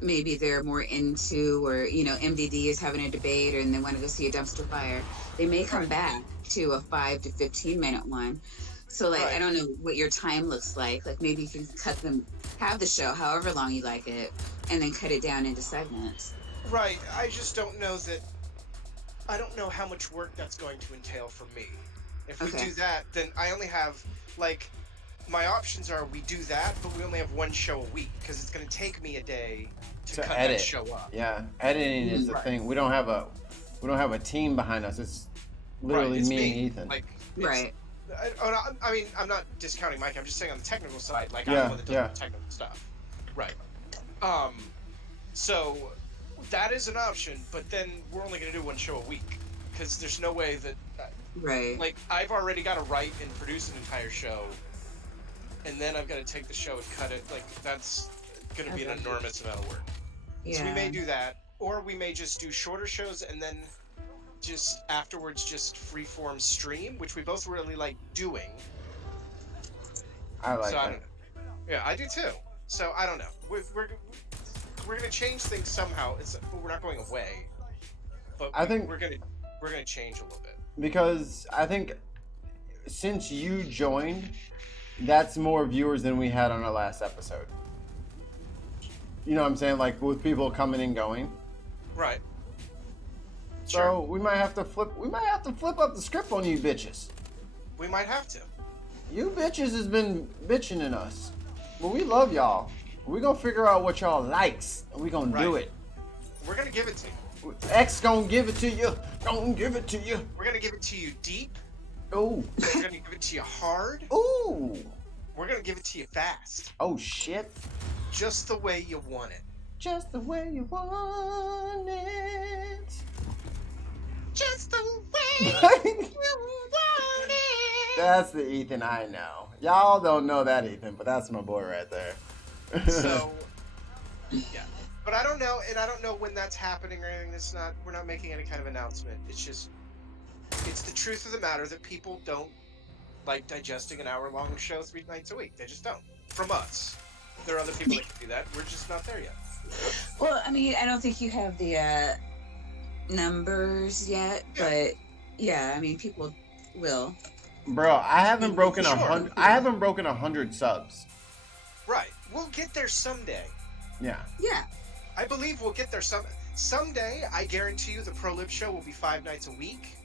maybe they're more into, or MDD is having a debate, and they want to go see a dumpster fire. They may come back to a 5 to 15-minute one. So I don't know what your time looks like. Maybe you can have the show however long you like it, and then cut it down into segments. Right. I just don't know that. I don't know how much work that's going to entail for me. If we do that, then I only have, like, my options are we do that, but we only have one show a week because it's going to take me a day to cut edit. that show up. Yeah, editing is the thing. We don't have a team behind us. It's literally it's me and Ethan. Like, Right. I mean, I'm not discounting Mike. I'm just saying on the technical side, like, Yeah, I'm the one that does the technical stuff. Right. So that is an option, but then we're only going to do one show a week because there's no way that, Right. like, I've already got to write and produce an entire show, and then I've got to take the show and cut it. Like, that's going to be an enormous amount of work. Yeah. So we may do that, or we may just do shorter shows and then just afterwards just freeform stream, which we both really like doing. I like So that. yeah, I do too. So I don't know. We're gonna change things somehow. We're not going away, but I think we're gonna change a little bit. Because I think since you joined, that's more viewers than we had on our last episode. You know what I'm saying? Like with people coming and going. Right. So Sure. we might have to flip up the script on you bitches. We might have to. You bitches has been bitching in us. But we love y'all. We gonna figure out what y'all likes and we gonna do it. We're gonna give it to you. X gonna give it to you. Gonna give it to you. We're gonna give it to you deep. Ooh. We're gonna give it to you hard. Ooh. We're gonna give it to you fast. Oh shit. Just the way you want it. Just the way you want it. Just the way you want it. That's the Ethan I know. Y'all don't know that Ethan, but that's my boy right there. So, yeah. But I don't know, and I don't know when that's happening or anything. We're not making any kind of announcement. It's just, it's the truth of the matter that people don't like digesting an hour-long show 3 nights a week. They just don't. From us. There are other people that can do that. We're just not there yet. Well, I mean, I don't think you have the numbers yet, but yeah, I mean, people will. Bro, I haven't broken Sure. 100. I haven't broken 100 subs. Right. We'll get there someday. Yeah. Yeah. I believe we'll get there someday. I guarantee you the Pro Lib show will be 5 nights a week,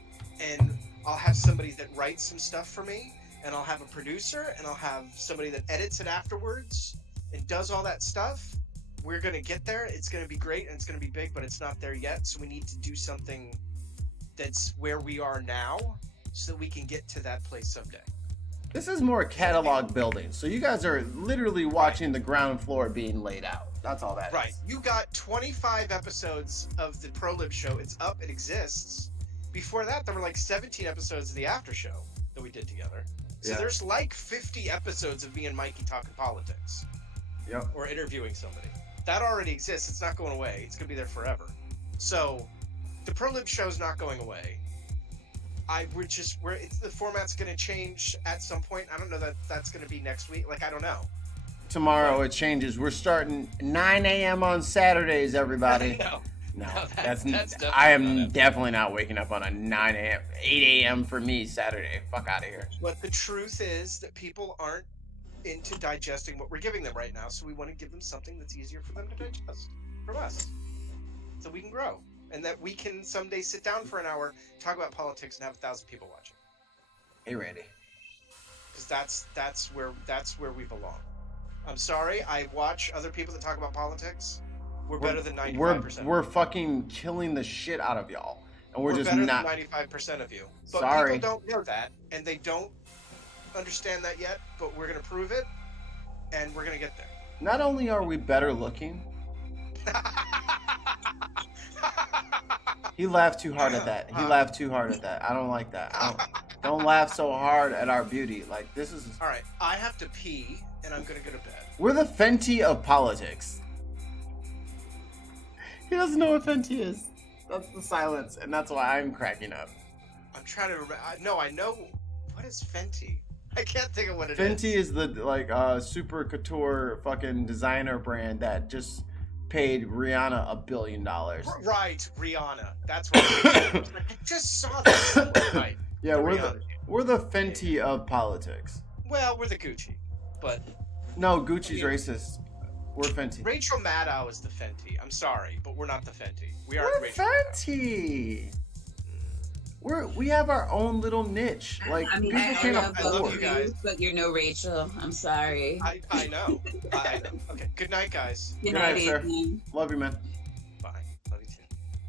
and I'll have somebody that writes some stuff for me, and I'll have a producer, and I'll have somebody that edits it afterwards and does all that stuff. We're going to get there. It's going to be great, and it's going to be big, but it's not there yet, so we need to do something that's where we are now so that we can get to that place someday. This is more catalog building. So you guys are literally watching the ground floor being laid out. That's all that is. Right. You got 25 episodes of the Pro Lib show. It's up. It exists. Before that, there were like 17 episodes of the after show that we did together. So Yeah. there's like 50 episodes of me and Mikey talking politics. Yep. Or interviewing somebody. That already exists. It's not going away. It's going to be there forever. So the Pro Lib show is not going away. The format's going to change at some point. I don't know that that's going to be next week. Like, I don't know. Tomorrow it changes. We're starting 9 a.m. on Saturdays, everybody. No, that's definitely I am not it. definitely not waking up on a 9 a.m. 8 a.m. for me Saturday. Fuck out of here. But the truth is that people aren't into digesting what we're giving them right now, so we want to give them something that's easier for them to digest from us, so we can grow, and that we can someday sit down for an hour, talk about politics, and have 1,000 people watching. Hey, Randy. Because that's where we belong. I'm sorry, I watch other people that talk about politics. We're better than 95%. We're fucking killing the shit out of y'all, and we're just better not. than 95% of you. But Sorry. people don't know that, and they don't understand that yet. But we're gonna prove it, and we're gonna get there. Not only are we better looking, he laughed too hard at that. He laughed too hard at that. I don't like that. Don't laugh so hard at our beauty. Like, this is. All right, I have to pee, and I'm gonna go to bed. We're the Fenty of politics. He doesn't know what Fenty is. That's the silence, and that's why I'm cracking up. I'm trying to remember. No, I know. What is Fenty? I can't think of what it is. Fenty is the super couture fucking designer brand that just paid Rihanna $1 billion. Right, Rihanna. That's right. I just saw that somewhere. Right. Yeah, Rihanna. we're the Fenty of politics. Well, we're the Gucci, but No, Gucci's racist. We're Fenty. Rachel Maddow is the Fenty. I'm sorry, but we're not the Fenty. We We're aren't Rachel Maddow. Fenty. we have our own little niche. Like I mean, people I can't love I afford. love you guys. but you're no Rachel. I'm sorry. I know. I know. Okay. Good night, guys. Good Good night, night, sir. Ethan. Love you, man. Bye. Love you too.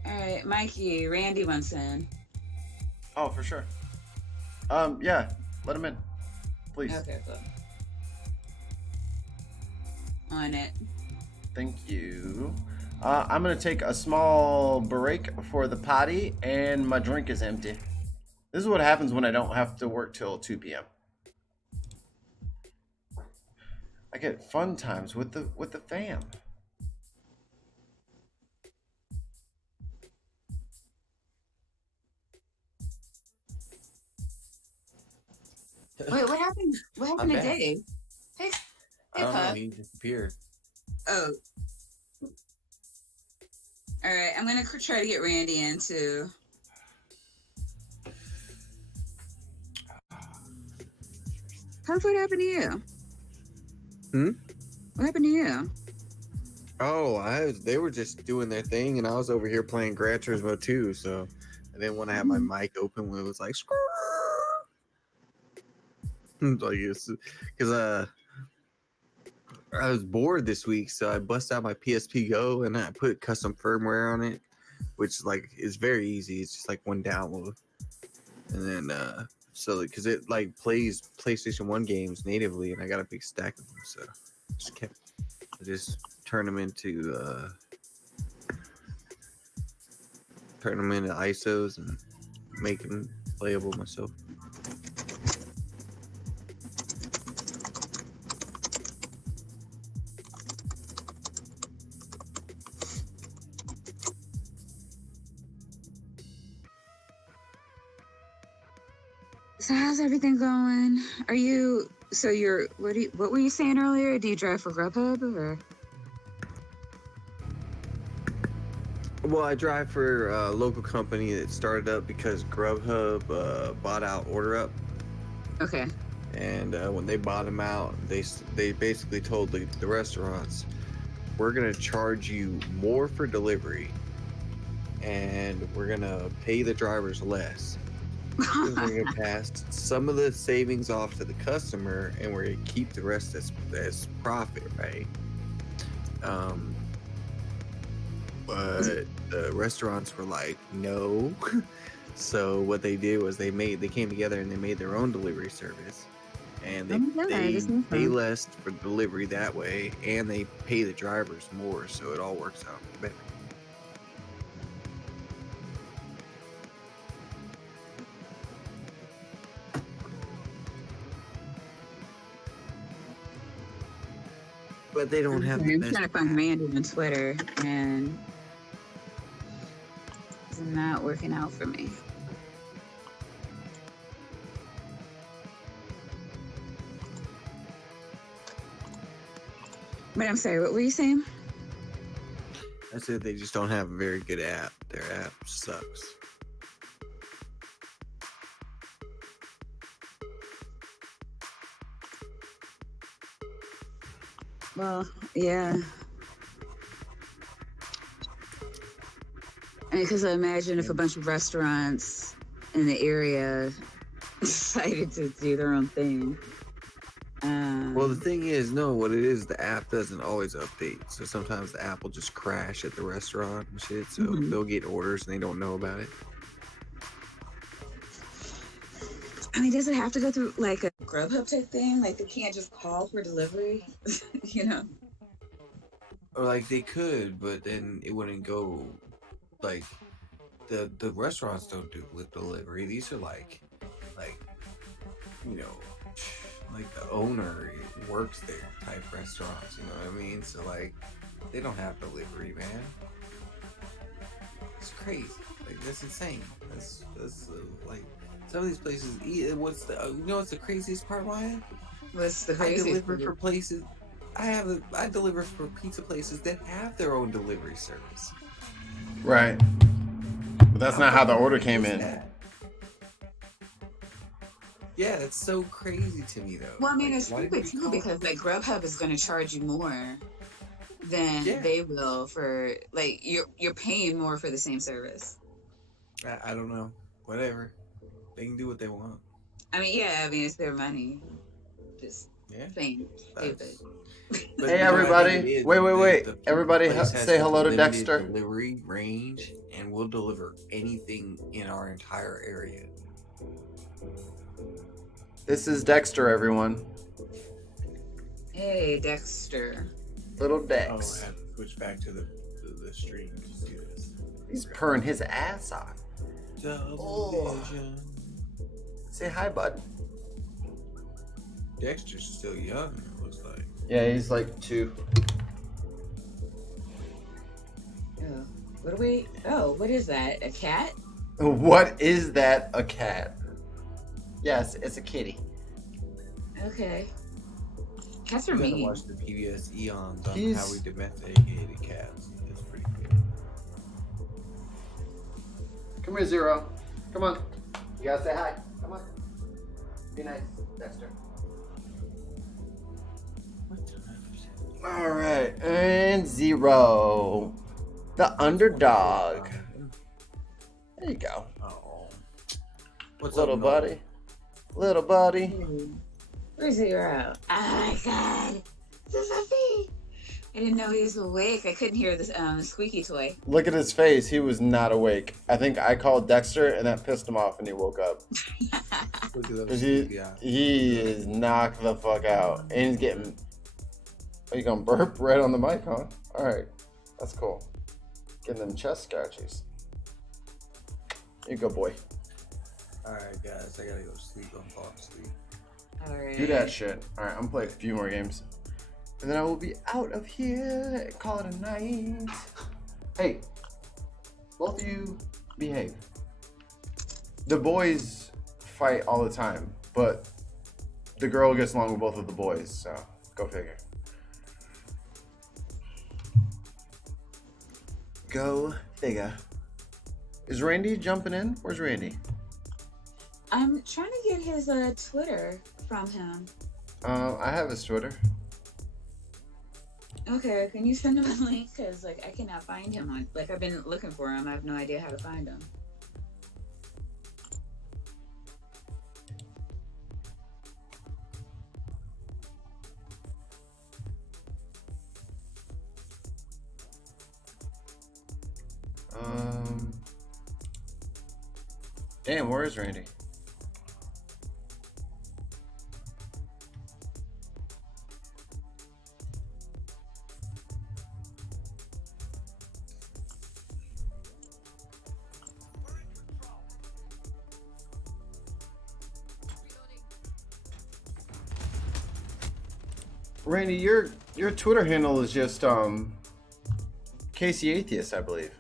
All right, Mikey. Randy wants in. Oh, for sure. Yeah, let him in, please. Okay, cool. On it. Thank you. I'm gonna take a small break for the potty, and my drink is empty. This is what happens when I don't have to work till 2 p.m. I get fun times with the fam. Wait, what happened? What happened to back. Dave? Hey, I don't know. Pup. He disappeared. Oh. All right, I'm gonna try to get Randy in too. Pup, what happened to you? What happened to you? Oh, they were just doing their thing, and I was over here playing Gran Turismo 2, so I didn't want to have my mic open when it was like, like it's because I was bored this week, so I bust out my PSP Go and I put custom firmware on it, which like is very easy. It's just like one download, and then so because it like plays PlayStation 1 games natively, and I got a big stack of them, so I just turn them into ISOs and make them playable myself. So how's everything going? Are you? So you're? What were you saying earlier? Do you drive for Grubhub or? Well, I drive for a local company that started up because Grubhub bought out OrderUp. Okay. And when they bought them out, they basically told the restaurants, we're going to charge you more for delivery, and we're going to pay the drivers less. We're going to pass some of the savings off to the customer, and we're going to keep the rest as profit, right? But the restaurants were like, no. So what they did was they came together and they made their own delivery service, and they pay less for delivery that way, and they pay the drivers more, so it all works out better. But they don't have the I'm best. trying to find Randy on Twitter, and it's not working out for me. But I'm sorry, what were you saying? I said they just don't have a very good app. Their app sucks. Well, yeah. I mean, because I imagine if a bunch of restaurants in the area decided to do their own thing. Well, the thing is, what it is, the app doesn't always update. So sometimes the app will just crash at the restaurant and shit. So they'll get orders and they don't know about it. I mean, does it have to go through like a Grubhub type thing? Like they can't just call for delivery, you know? Or like they could, but then it wouldn't go. Like the restaurants don't do delivery. These are like you know, like the owner works there type restaurants. You know what I mean? So like they don't have delivery, man. It's crazy. Like that's insane. That's like some of these places. What's the craziest part, Ryan? What's the I craziest? deliver for places. I deliver for pizza places that have their own delivery service. Right. But that's not how the order came in. Yeah, that's so crazy to me, though. Well, I mean, Like, it's why did stupid we too call because like Grubhub is going to charge you more than they will for like you're paying more for the same service. I don't know. whatever. They can do what they want. I mean, yeah, I mean, it's their money. Just Yeah. saying stupid. But Hey, you know what I think everybody. it is? Wait. The Everybody place has say hello to limited Dexter. Delivery range, and we'll deliver anything in our entire area. This is Dexter, everyone. Hey, Dexter. Little Oh, I Dex. have to switch back to the stream to see this. He's purring his ass off. Double vision. Say hi, bud. Dexter's still young, it looks like. Yeah, he's like 2. Oh, what do we? Oh, what is that? A cat? What is that? A cat? Yes, it's a kitty. Okay. Cats are You gotta mean. watch the PBS Eons on He's- how we domesticated cats. It's pretty good. Come here, Zero. Come on. You gotta say hi. Come on. Be nice, Dexter. All right, and Zero, the underdog. There you go, Oh. What's little up, Noel? buddy. Little buddy. Where's Zero? Oh my god. It's a puppy. I didn't know he was awake. I couldn't hear this squeaky toy. Look at his face. He was not awake. I think I called Dexter, and that pissed him off, and he woke up. Look at 'Cause those. he, Yeah. he is knocked the fuck out, and he's getting. Oh, you gonna burp right on the mic, huh? All right, that's cool. Getting them chest scratches. Here you go, boy. Alright, guys, I gotta go sleep. I'm falling asleep. All right. Do that shit. All right, I'm gonna play a few more games, and then I will be out of here. Call it a night. Hey, both of you behave. The boys fight all the time, but the girl gets along with both of the boys, so go figure. Go figure. Is Randy jumping in? Where's Randy? I'm trying to get his Twitter from him. I have his Twitter. Okay, can you send him a link? Cause like I cannot find him on. Like I've been looking for him. I have no idea how to find him. Damn, where is Randy? Randy, your Twitter handle is just Casey Atheist, I believe.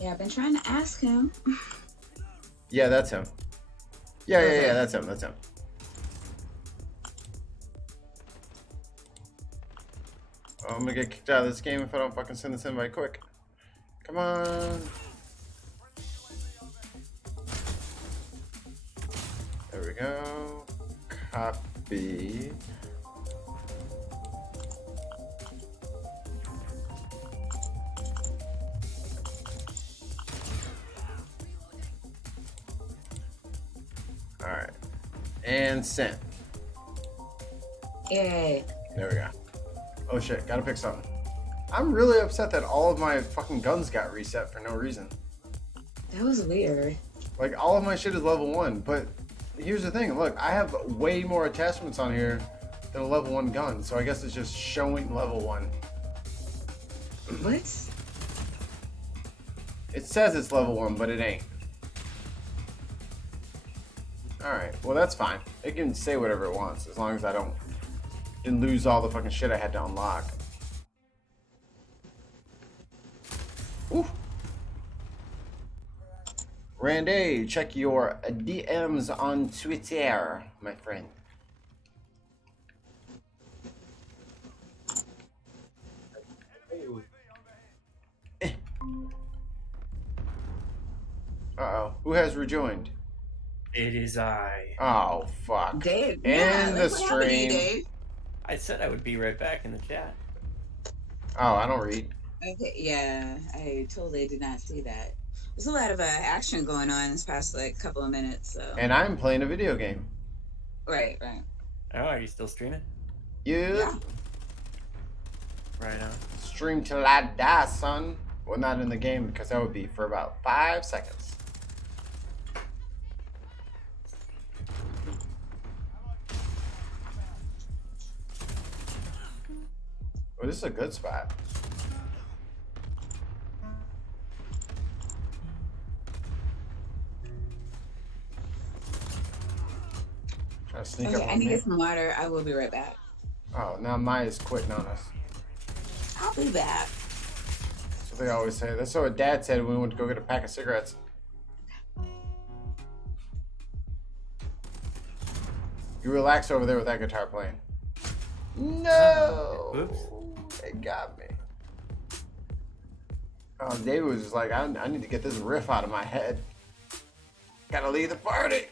Yeah, I've been trying to ask him. Yeah, that's him. Yeah, Okay. that's him. That's him. Oh, I'm gonna get kicked out of this game if I don't fucking send this invite quick. Come on. There we go. Copy. Alright. And sent. Yay. There we go. Oh shit, gotta pick something. I'm really upset that all of my fucking guns got reset for no reason. That was weird. Like, all of my shit is level 1, but here's the thing. Look, I have way more attachments on here than a level 1 gun, so I guess it's just showing level 1. What? It says it's level 1, but it ain't. Alright, well that's fine. It can say whatever it wants, as long as I didn't lose all the fucking shit I had to unlock. Ooh. Randy, check your DMs on Twitter, my friend. Uh-oh. Who has rejoined? It is I. Oh, fuck. Dave. And the look what happened to you, stream. Dave. I said I would be right back in the chat. Oh, I don't read. Okay, yeah, I totally did not see that. There's a lot of action going on this past like couple of minutes. So And I'm playing a video game. right, right. Oh, are you still streaming? You Yeah. Right on. stream till I die, son. Well, not in the game because that would be for about 5 seconds. Oh, this is a good spot. Try to sneak Okay, up I on need to me. get some water. I will be right back. Oh, now Maya's quitting on us. I'll be back. That's what they always say. That's what Dad said when we went to go get a pack of cigarettes. You relax over there with that guitar playing. No! Oops. They got me. Oh, David was just like, I need to get this riff out of my head. Gotta leave the party.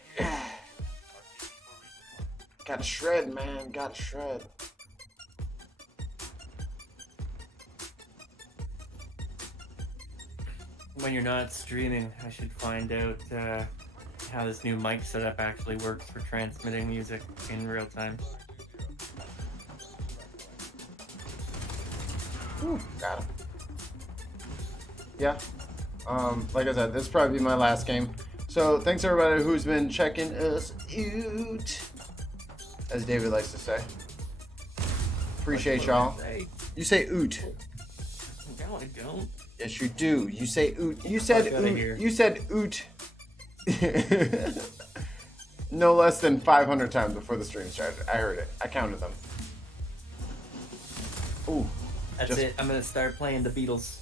Gotta shred, man. Gotta shred. When you're not streaming, I should find out how this new mic setup actually works for transmitting music in real time. Ooh, got him. Yeah. Like I said, this will probably be my last game. So thanks everybody who's been checking us out, as David likes to say. Appreciate y'all. You say oot. No, I don't. Yes, you do. You say oot. You said Fuck outta oot. here. You said oot. No less than 500 times before the stream started. I heard it. I counted them. Ooh. That's Just- it. I'm gonna start playing the Beatles.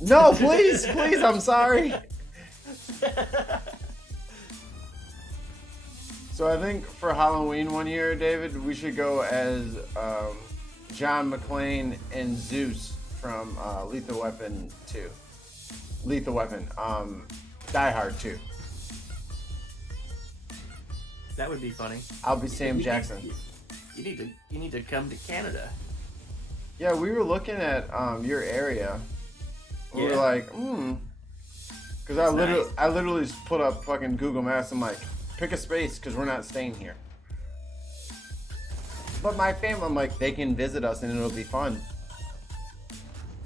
No, please, please. I'm sorry. So I think for Halloween one year, David, we should go as John McClane and Zeus from Lethal Weapon 2. Lethal Weapon. Die Hard 2. That would be funny. I'll be Sam Jackson. You need to come to Canada. Yeah, we were looking at your area. We were Yeah. like, because I That's literally just put up fucking Google Maps. I'm like, pick a space because we're not staying here. But my family, I'm like, they can visit us and it'll be fun.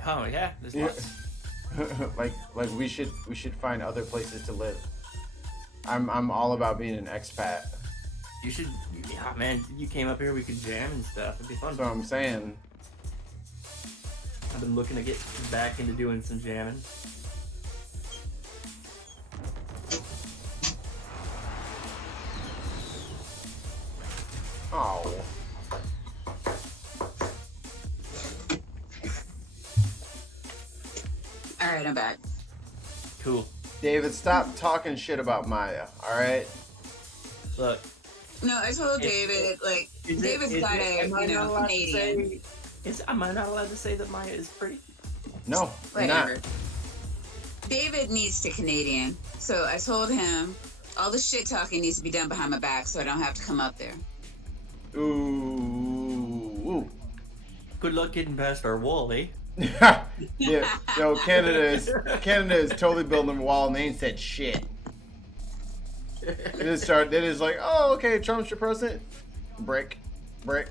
Oh yeah, there's Yeah. lots. like we should find other places to live. I'm all about being an expat. You should. Yeah, man. You came up here, we could jam and stuff. It'd be fun. So I'm saying, I've been looking to get back into doing some jamming. oh, All right, I'm back. Cool. David, stop talking shit about Maya. All right. Look. No, I told David like David's got a Canadian. Am I not allowed to say that Maya is pretty? No, you're not. Whatever. David needs to Canadian, so I told him all the shit talking needs to be done behind my back, so I don't have to come up there. Ooh. Good luck getting past our wall, eh? Yeah, yo, Canada is totally building a wall and they ain't said shit. They just like, oh, okay, Trump's your president. Brick. No.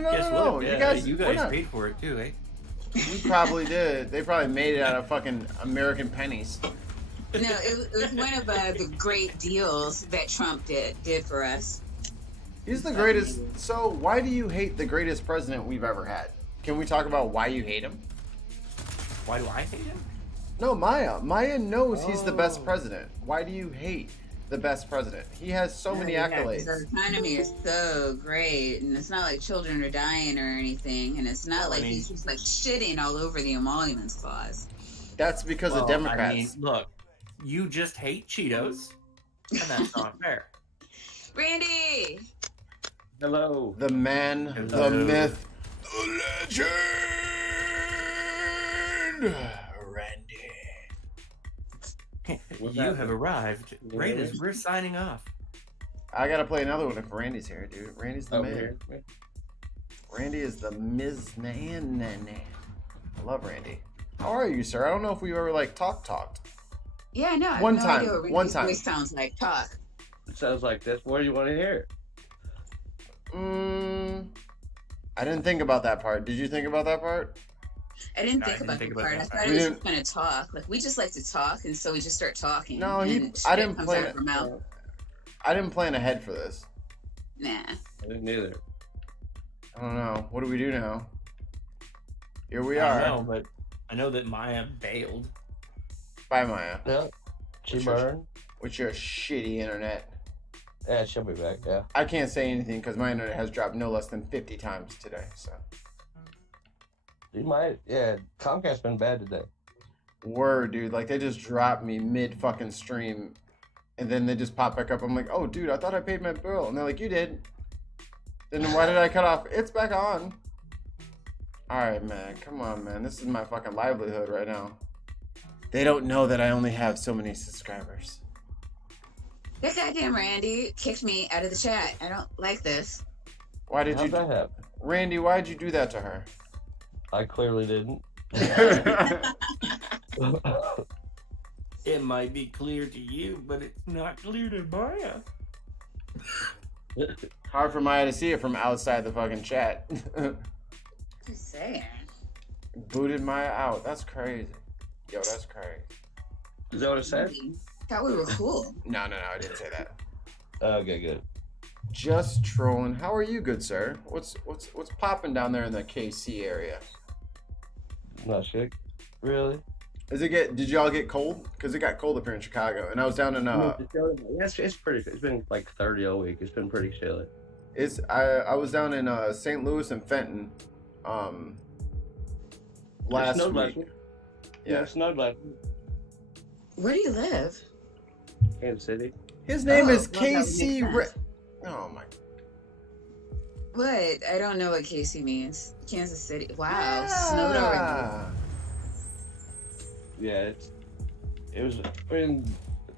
Guess what? You Yeah, guys, you we're guys not- paid for it too, eh? We probably did. They probably made it out of fucking American pennies. No, it was one of the great deals that Trump did for us. He's the greatest. So why do you hate the greatest president we've ever had? Can we talk about why you hate him? Why do I hate him? No, Maya. Maya knows he's the best Oh. president. Why do you hate the best president? He has so many accolades. The economy is so great, and it's not like children are dying or anything, and it's not like he's just like shitting all over the emoluments clause. That's because of Well, Democrats. I mean, look, you just hate Cheetos, and that's not fair. Randy! Hello. The man, Hello. the myth, the legend, Randy. What's You happening? have arrived right as we're signing off. I gotta play another one if Randy's here, dude. Randy's the Oh, man. here. Randy is the Ms. Nan. I love Randy. How are you, sir? I don't know if we've ever like talked. Yeah, I know. I have One no time, idea what one Randy's time. voice sounds like. Talk. It sounds like this. What do you want to hear? I didn't think about that part. Did you think about that part? I didn't No, I think didn't about think the about part. I that thought part. it was We just gonna talk. Like we just like to talk, and so we just start talking. No, and I shit didn't comes plan out it. of our mouth. I didn't plan ahead for this. Nah. I didn't either. I don't know. What do we do now? Here we I are. don't know, but I know that Maya bailed. Bye, Maya. Yeah. She What's yours? burned. With your shitty internet. Yeah, she'll be back. Yeah. I can't say anything because my internet has dropped no less than 50 times today. So, You might. Yeah. Comcast's been bad today. word, dude. Like they just dropped me mid fucking stream, and then they just pop back up. I'm like, oh, dude, I thought I paid my bill, and they're like, you did. Then why did I cut off? It's back on. All right, man. Come on, man. This is my fucking livelihood right now. They don't know that I only have so many subscribers. That goddamn Randy kicked me out of the chat. I don't like this. Why did How'd you, that happen? Randy? Why did you do that to her? I clearly didn't. It might be clear to you, but it's not clear to Maya. Hard for Maya to see it from outside the fucking chat. Just saying. Booted Maya out. That's crazy. Yo, that's crazy. Is that what it said? Thought we were cool. No, I didn't say that. Okay, good. Just trolling. How are you, good sir? What's popping down there in the KC area? Not shit. Really? Did y'all get cold? Because it got cold up here in Chicago, and I was down in It's pretty. It's been like 30 all week. It's been pretty chilly. I was down in St. Louis and Fenton, last snowed week. last week. Yeah. It snowed last Where do you live? Kansas City. His name is well, that would KC. make sense. Oh my. What? I don't know what KC means. Kansas City. Wow. Snowed already. Ah. Yeah, it was.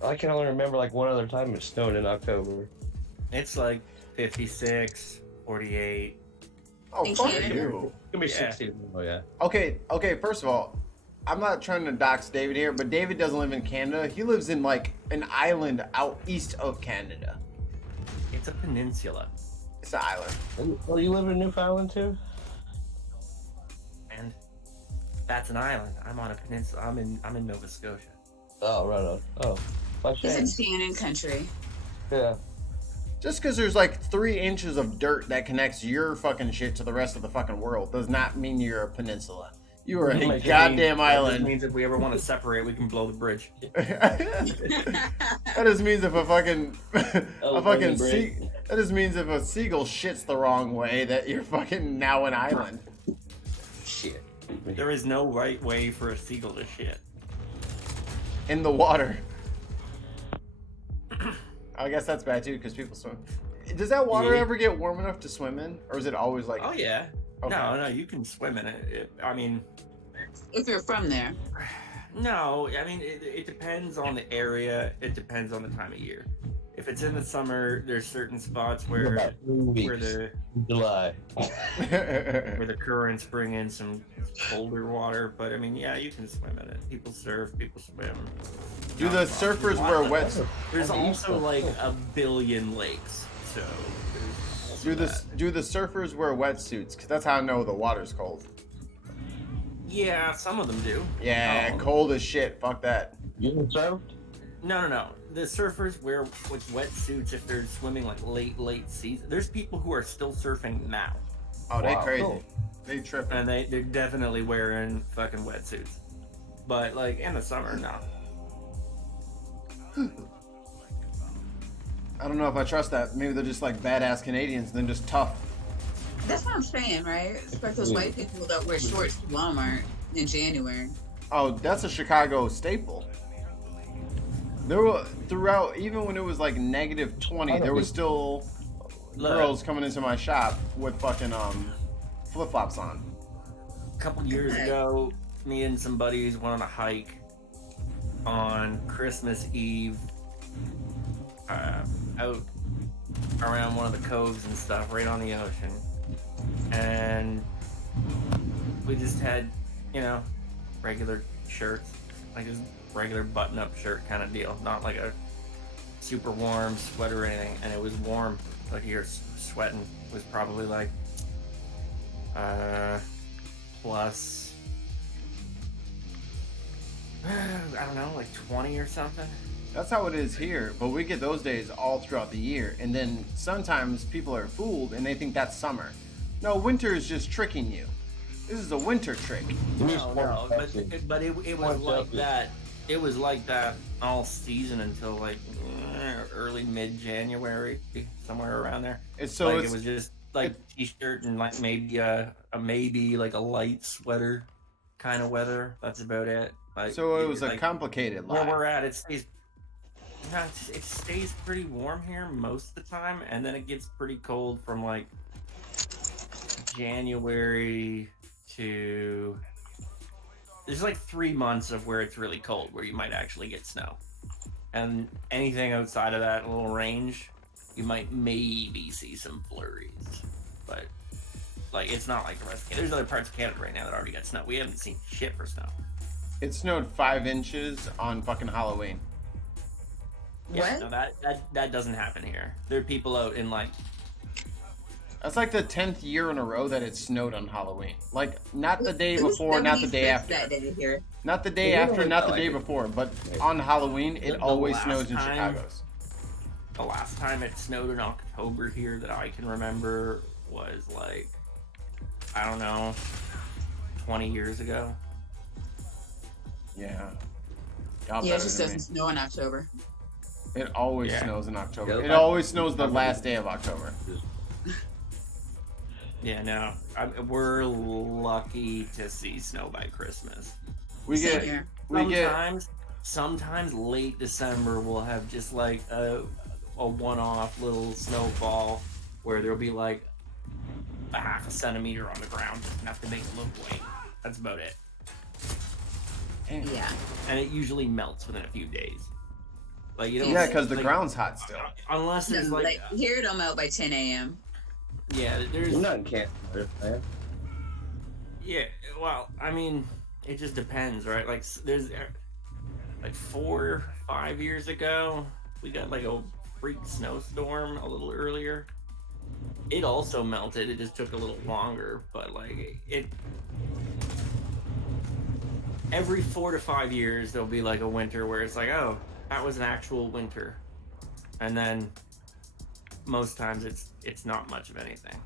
I can only remember like one other time it snowed in October. It's like 56, 48. Oh, In fuck Canada? you. It's gonna be Yeah. 16. Oh yeah. Okay, first of all, I'm not trying to dox David here, but David doesn't live in Canada. He lives in like an island out east of Canada. It's a peninsula. It's an island. Well, you live in Newfoundland too? And that's an island. I'm on a peninsula. I'm in Nova Scotia. Oh, right on. Oh, my He's shame. in Shannon country. Yeah. Just because there's like 3 inches of dirt that connects your fucking shit to the rest of the fucking world does not mean you're a peninsula. You are a That goddamn That island. just means if we ever want to separate, we can blow the bridge. That just means if a fucking Oh, a fucking break. that just means if a seagull shits the wrong way that you're fucking now an island. Shit. There is no right way for a seagull to shit. In the water. I guess that's bad too because people swim. Does that water Yeah. ever get warm enough to swim in, or is it always like? Oh yeah. Okay. No, you can swim in it. I mean, If you're from there. no, I mean it depends on the area. It depends on the time of year. If it's in the summer, there's certain spots where the July. where the currents bring in some colder water. But I mean, yeah, you can swim in it. People surf, people swim. Do the surfers wear wet? There's also like a billion lakes, so there's also that. Do the surfers wear wetsuits? Because that's how I know the water's cold. Yeah, some of them do. Yeah, Oh. cold as shit. Fuck that. You ever surfed? No. The surfers wear like wetsuits if they're swimming like late season. There's people who are still surfing now, Oh, they Wow, crazy. cool. They tripping. and they're definitely wearing fucking wetsuits. But like in the summer, no. I don't know if I trust that. Maybe they're just like badass Canadians and then just tough. That's what I'm saying, right? It's like those white people that wear shorts to Walmart in January. Oh, that's a Chicago staple. There were throughout, even when it was like -20, there was still girls coming into my shop with fucking flip flops on. A couple years ago, me and some buddies went on a hike on Christmas Eve out around one of the coves and stuff, right on the ocean. and we just had, regular shirts, like just regular button-up shirt kind of deal, not like a super warm sweater or anything. And it was warm, like you're sweating. It was probably like plus, I don't know, like 20 or something. That's how it is here, but we get those days all throughout the year, and then sometimes people are fooled and they think that's summer. No, winter is just tricking you. This is a winter trick. No, but it was like that. It was like that all season until like early mid-January, somewhere around there. It was just like t-shirt and like maybe like a light sweater kind of weather. That's about it. Like, so it was a complicated life. Where we're at, it stays pretty warm here most of the time, and then it gets pretty cold from like January to, there's like 3 months of where it's really cold, where you might actually get snow, and anything outside of that little range, you might maybe see some flurries, but like it's not like the rest of Canada. There's other parts of Canada right now that already got snow. We haven't seen shit for snow. It snowed 5 inches on fucking Halloween. Yeah, no, that doesn't happen here. There are people out in like, that's like the 10th year in a row that it snowed on Halloween. Like, not the day before, not the day after. Not the day after, not the day before, but on Halloween, it always snows in Chicago. The last time it snowed in October here that I can remember was like, I don't know, 20 years ago. Yeah. Yeah, it just doesn't snow in October. It always snows in October. It always snows the last day of October. Yeah, no, we're lucky to see snow by Christmas. Sometimes late December we'll have just like a one-off little snowfall where there'll be like a half a centimeter on the ground, just enough to make it look white. That's about it. Yeah. And it usually melts within a few days. Like, you know, yeah, because the ground's hot still. Unless it's like here it'll melt by 10 a.m. Yeah, there's not in Canada, man. Yeah, well, I mean, it just depends, right? Like, there's like 4 or 5 years ago, we got like a freak snowstorm a little earlier. It also melted. It just took a little longer, but like it. Every 4 to 5 years, there'll be like a winter where it's like, oh, that was an actual winter, and then most times it's not much of anything.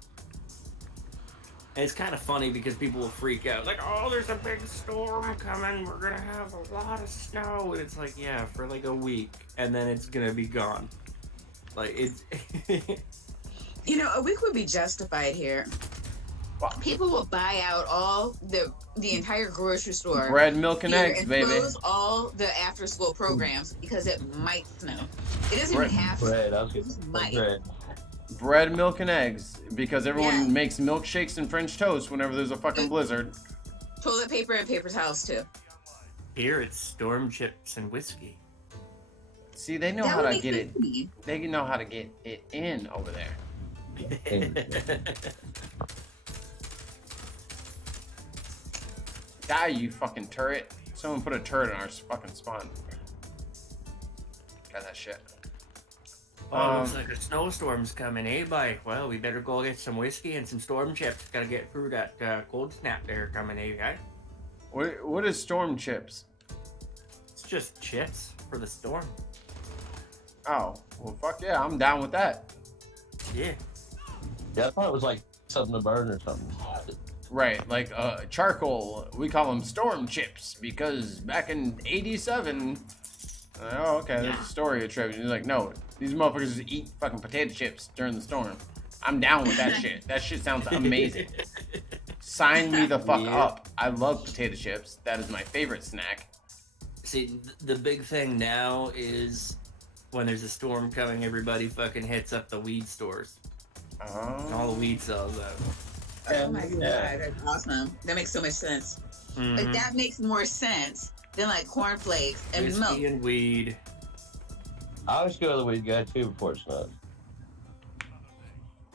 And it's kind of funny because people will freak out, like, oh, there's a big storm coming, we're gonna have a lot of snow, and it's like, yeah, for like a week, and then it's gonna be gone. Like, it's you know, a week would be justified here. People will buy out all the entire grocery store, bread, milk, and eggs, baby. Close all the after-school programs because it might snow. It doesn't even have to. Bread. I was getting bread. Bread, milk, and eggs because everyone makes milkshakes and French toast whenever there's a fucking blizzard. Toilet paper and paper towels too. Here it's storm chips and whiskey. See, they know how to get it. They know how to get it in over there. Die, you fucking turret. Someone put a turret on our fucking spawn. Got that shit. Oh, looks like a snowstorm's coming, eh, bye? Well, we better go get some whiskey and some storm chips. Gotta get through that cold snap there coming, eh, guys? What is storm chips? It's just chips for the storm. Oh, well, fuck yeah, I'm down with that. Yeah. Yeah, I thought it was like something to burn or something. Right, like charcoal. We call them storm chips because back in '87. Oh, okay, there's a story attributed. He's like, no, these motherfuckers just eat fucking potato chips during the storm. I'm down with that shit. That shit sounds amazing. Sign me the fuck up. I love potato chips. That is my favorite snack. See, the big thing now is when there's a storm coming, everybody fucking hits up the weed stores. Oh. All the weed sells out. Oh my god, that's awesome. That makes so much sense. Mm-hmm. Like, that makes more sense than like cornflakes and whiskey milk. And weed. I always go to the weed guy too before it snows.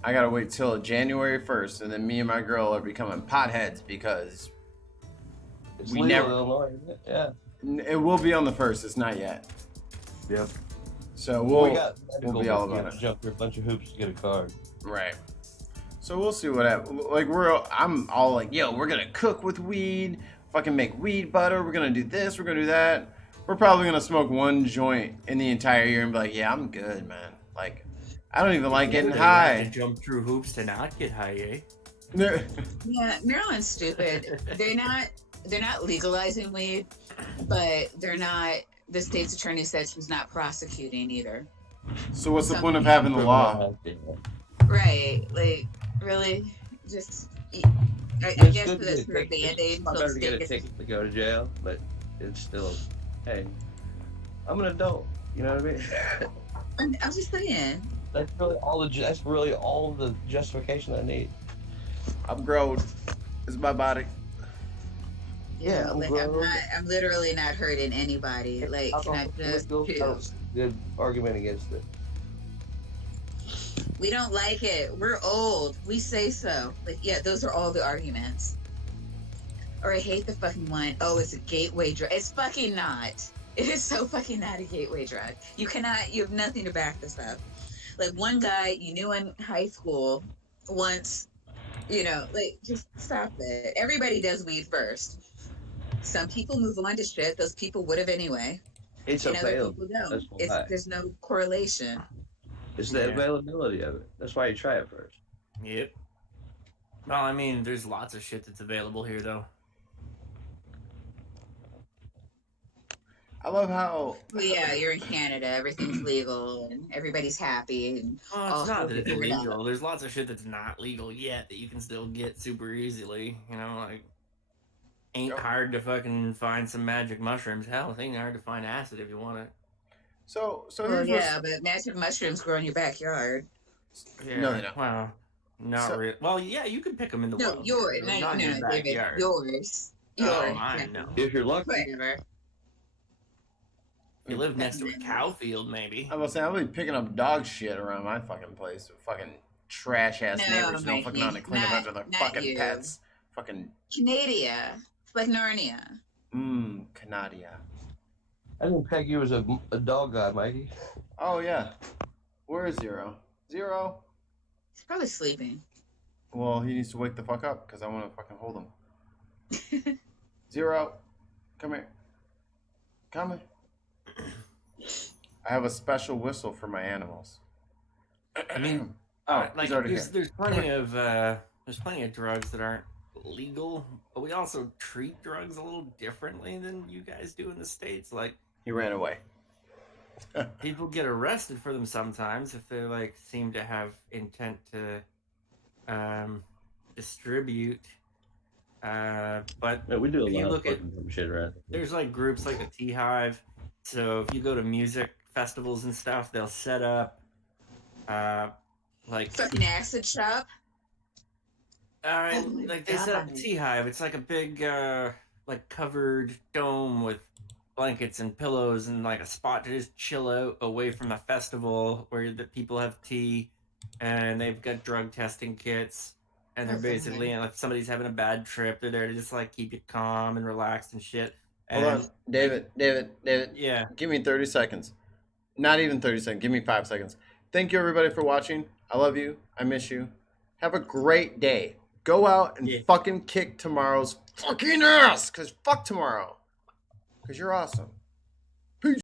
I gotta wait till January 1st, and then me and my girl are becoming potheads because It's we legal never. in Illinois, isn't it? Yeah. It will be on the 1st. It's not yet. Yep. So We got we'll be all you about have to it. jump through a bunch of hoops to get a card. Right. So we'll see what happens. Like I'm all like, yo, we're gonna cook with weed, fucking make weed butter. We're gonna do this. We're gonna do that. We're probably gonna smoke one joint in the entire year and be like, yeah, I'm good, man. Like, I don't even like getting They high. have to jump through hoops to not get high, Yeah, Maryland's stupid. They're not legalizing weed, but they're not. The state's attorney said she's not prosecuting either. So what's the Some point of having the law? Right? Like, really? Just. I It's guess good to that's get a her ticket. band-aid It's not until better the to get state a gets. ticket to go to jail, but it's still, hey, I'm an adult. You know what I mean? I'm just saying. That's really all the justification I need. I'm grown. It's my body. Yeah, I'm like, grown. I'm literally not hurting anybody. Like, can I just chill? Good argument against it. We don't like it. We're old. We say so. Like, yeah, those are all the arguments. Or I hate the fucking one. Oh, it's a gateway drug. It's fucking not. It is so fucking not a gateway drug. You have nothing to back this up. Like, one guy you knew in high school once, like, just stop it. Everybody does weed first. Some people move on to shit. Those people would have anyway. It's Other available. people don't. That's why. There's no correlation. It's the availability of it. That's why you try it first. Yep. Well, I mean, there's lots of shit that's available here, though. I love how. Well, yeah, you're in Canada. Everything's legal and everybody's happy. And Well, it's not that it's figured out. illegal. There's lots of shit that's not legal yet that you can still get super easily. Like, ain't hard to fucking find some magic mushrooms. Hell, it ain't hard to find acid if you want it. So Well, yeah, but magic mushrooms grow in your backyard. Yeah. No, they don't. Well, not really. Well, yeah, you can pick them in the No, wild. yours. They're No, not in your David. backyard. Yours. Oh, Yours. mine, no. If you're lucky. Whatever. You live next to a cow field, maybe. I was saying, I'll be picking up dog shit around my fucking place. Fucking trash ass No, neighbors don't fucking know how to clean up after their not fucking you. pets. Fucking. Canada. It's like Narnia. Canadia. I didn't peg you as a dog guy, Mikey. Oh yeah. Where is Zero? Zero. He's probably sleeping. Well, he needs to wake the fuck up because I want to fucking hold him. Zero, come here. Come here. I have a special whistle for my animals. I mean, he's already here. there's plenty of drugs that aren't legal, but we also treat drugs a little differently than you guys do in the States. Like, He ran away. people get arrested for them sometimes if they seem to have intent to distribute. But Yeah, we do a if you lot of look at fucking dumb shit around. there's groups like the Tea Hive. So if you go to music festivals and stuff, they'll set up Fucking acid shop. Oh my they set up God. a Tea Hive. It's like a big covered dome with blankets and pillows and a spot to just chill out away from the festival where the people have tea and they've got drug testing kits and they're basically if somebody's having a bad trip, they're there to just keep you calm and relaxed and shit. And, Hold on, David. Yeah. Give me 30 seconds. Not even 30 seconds. Give me 5 seconds. Thank you, everybody, for watching. I love you. I miss you. Have a great day. Go out and fucking kick tomorrow's fucking ass. Because fuck tomorrow. Because you're awesome.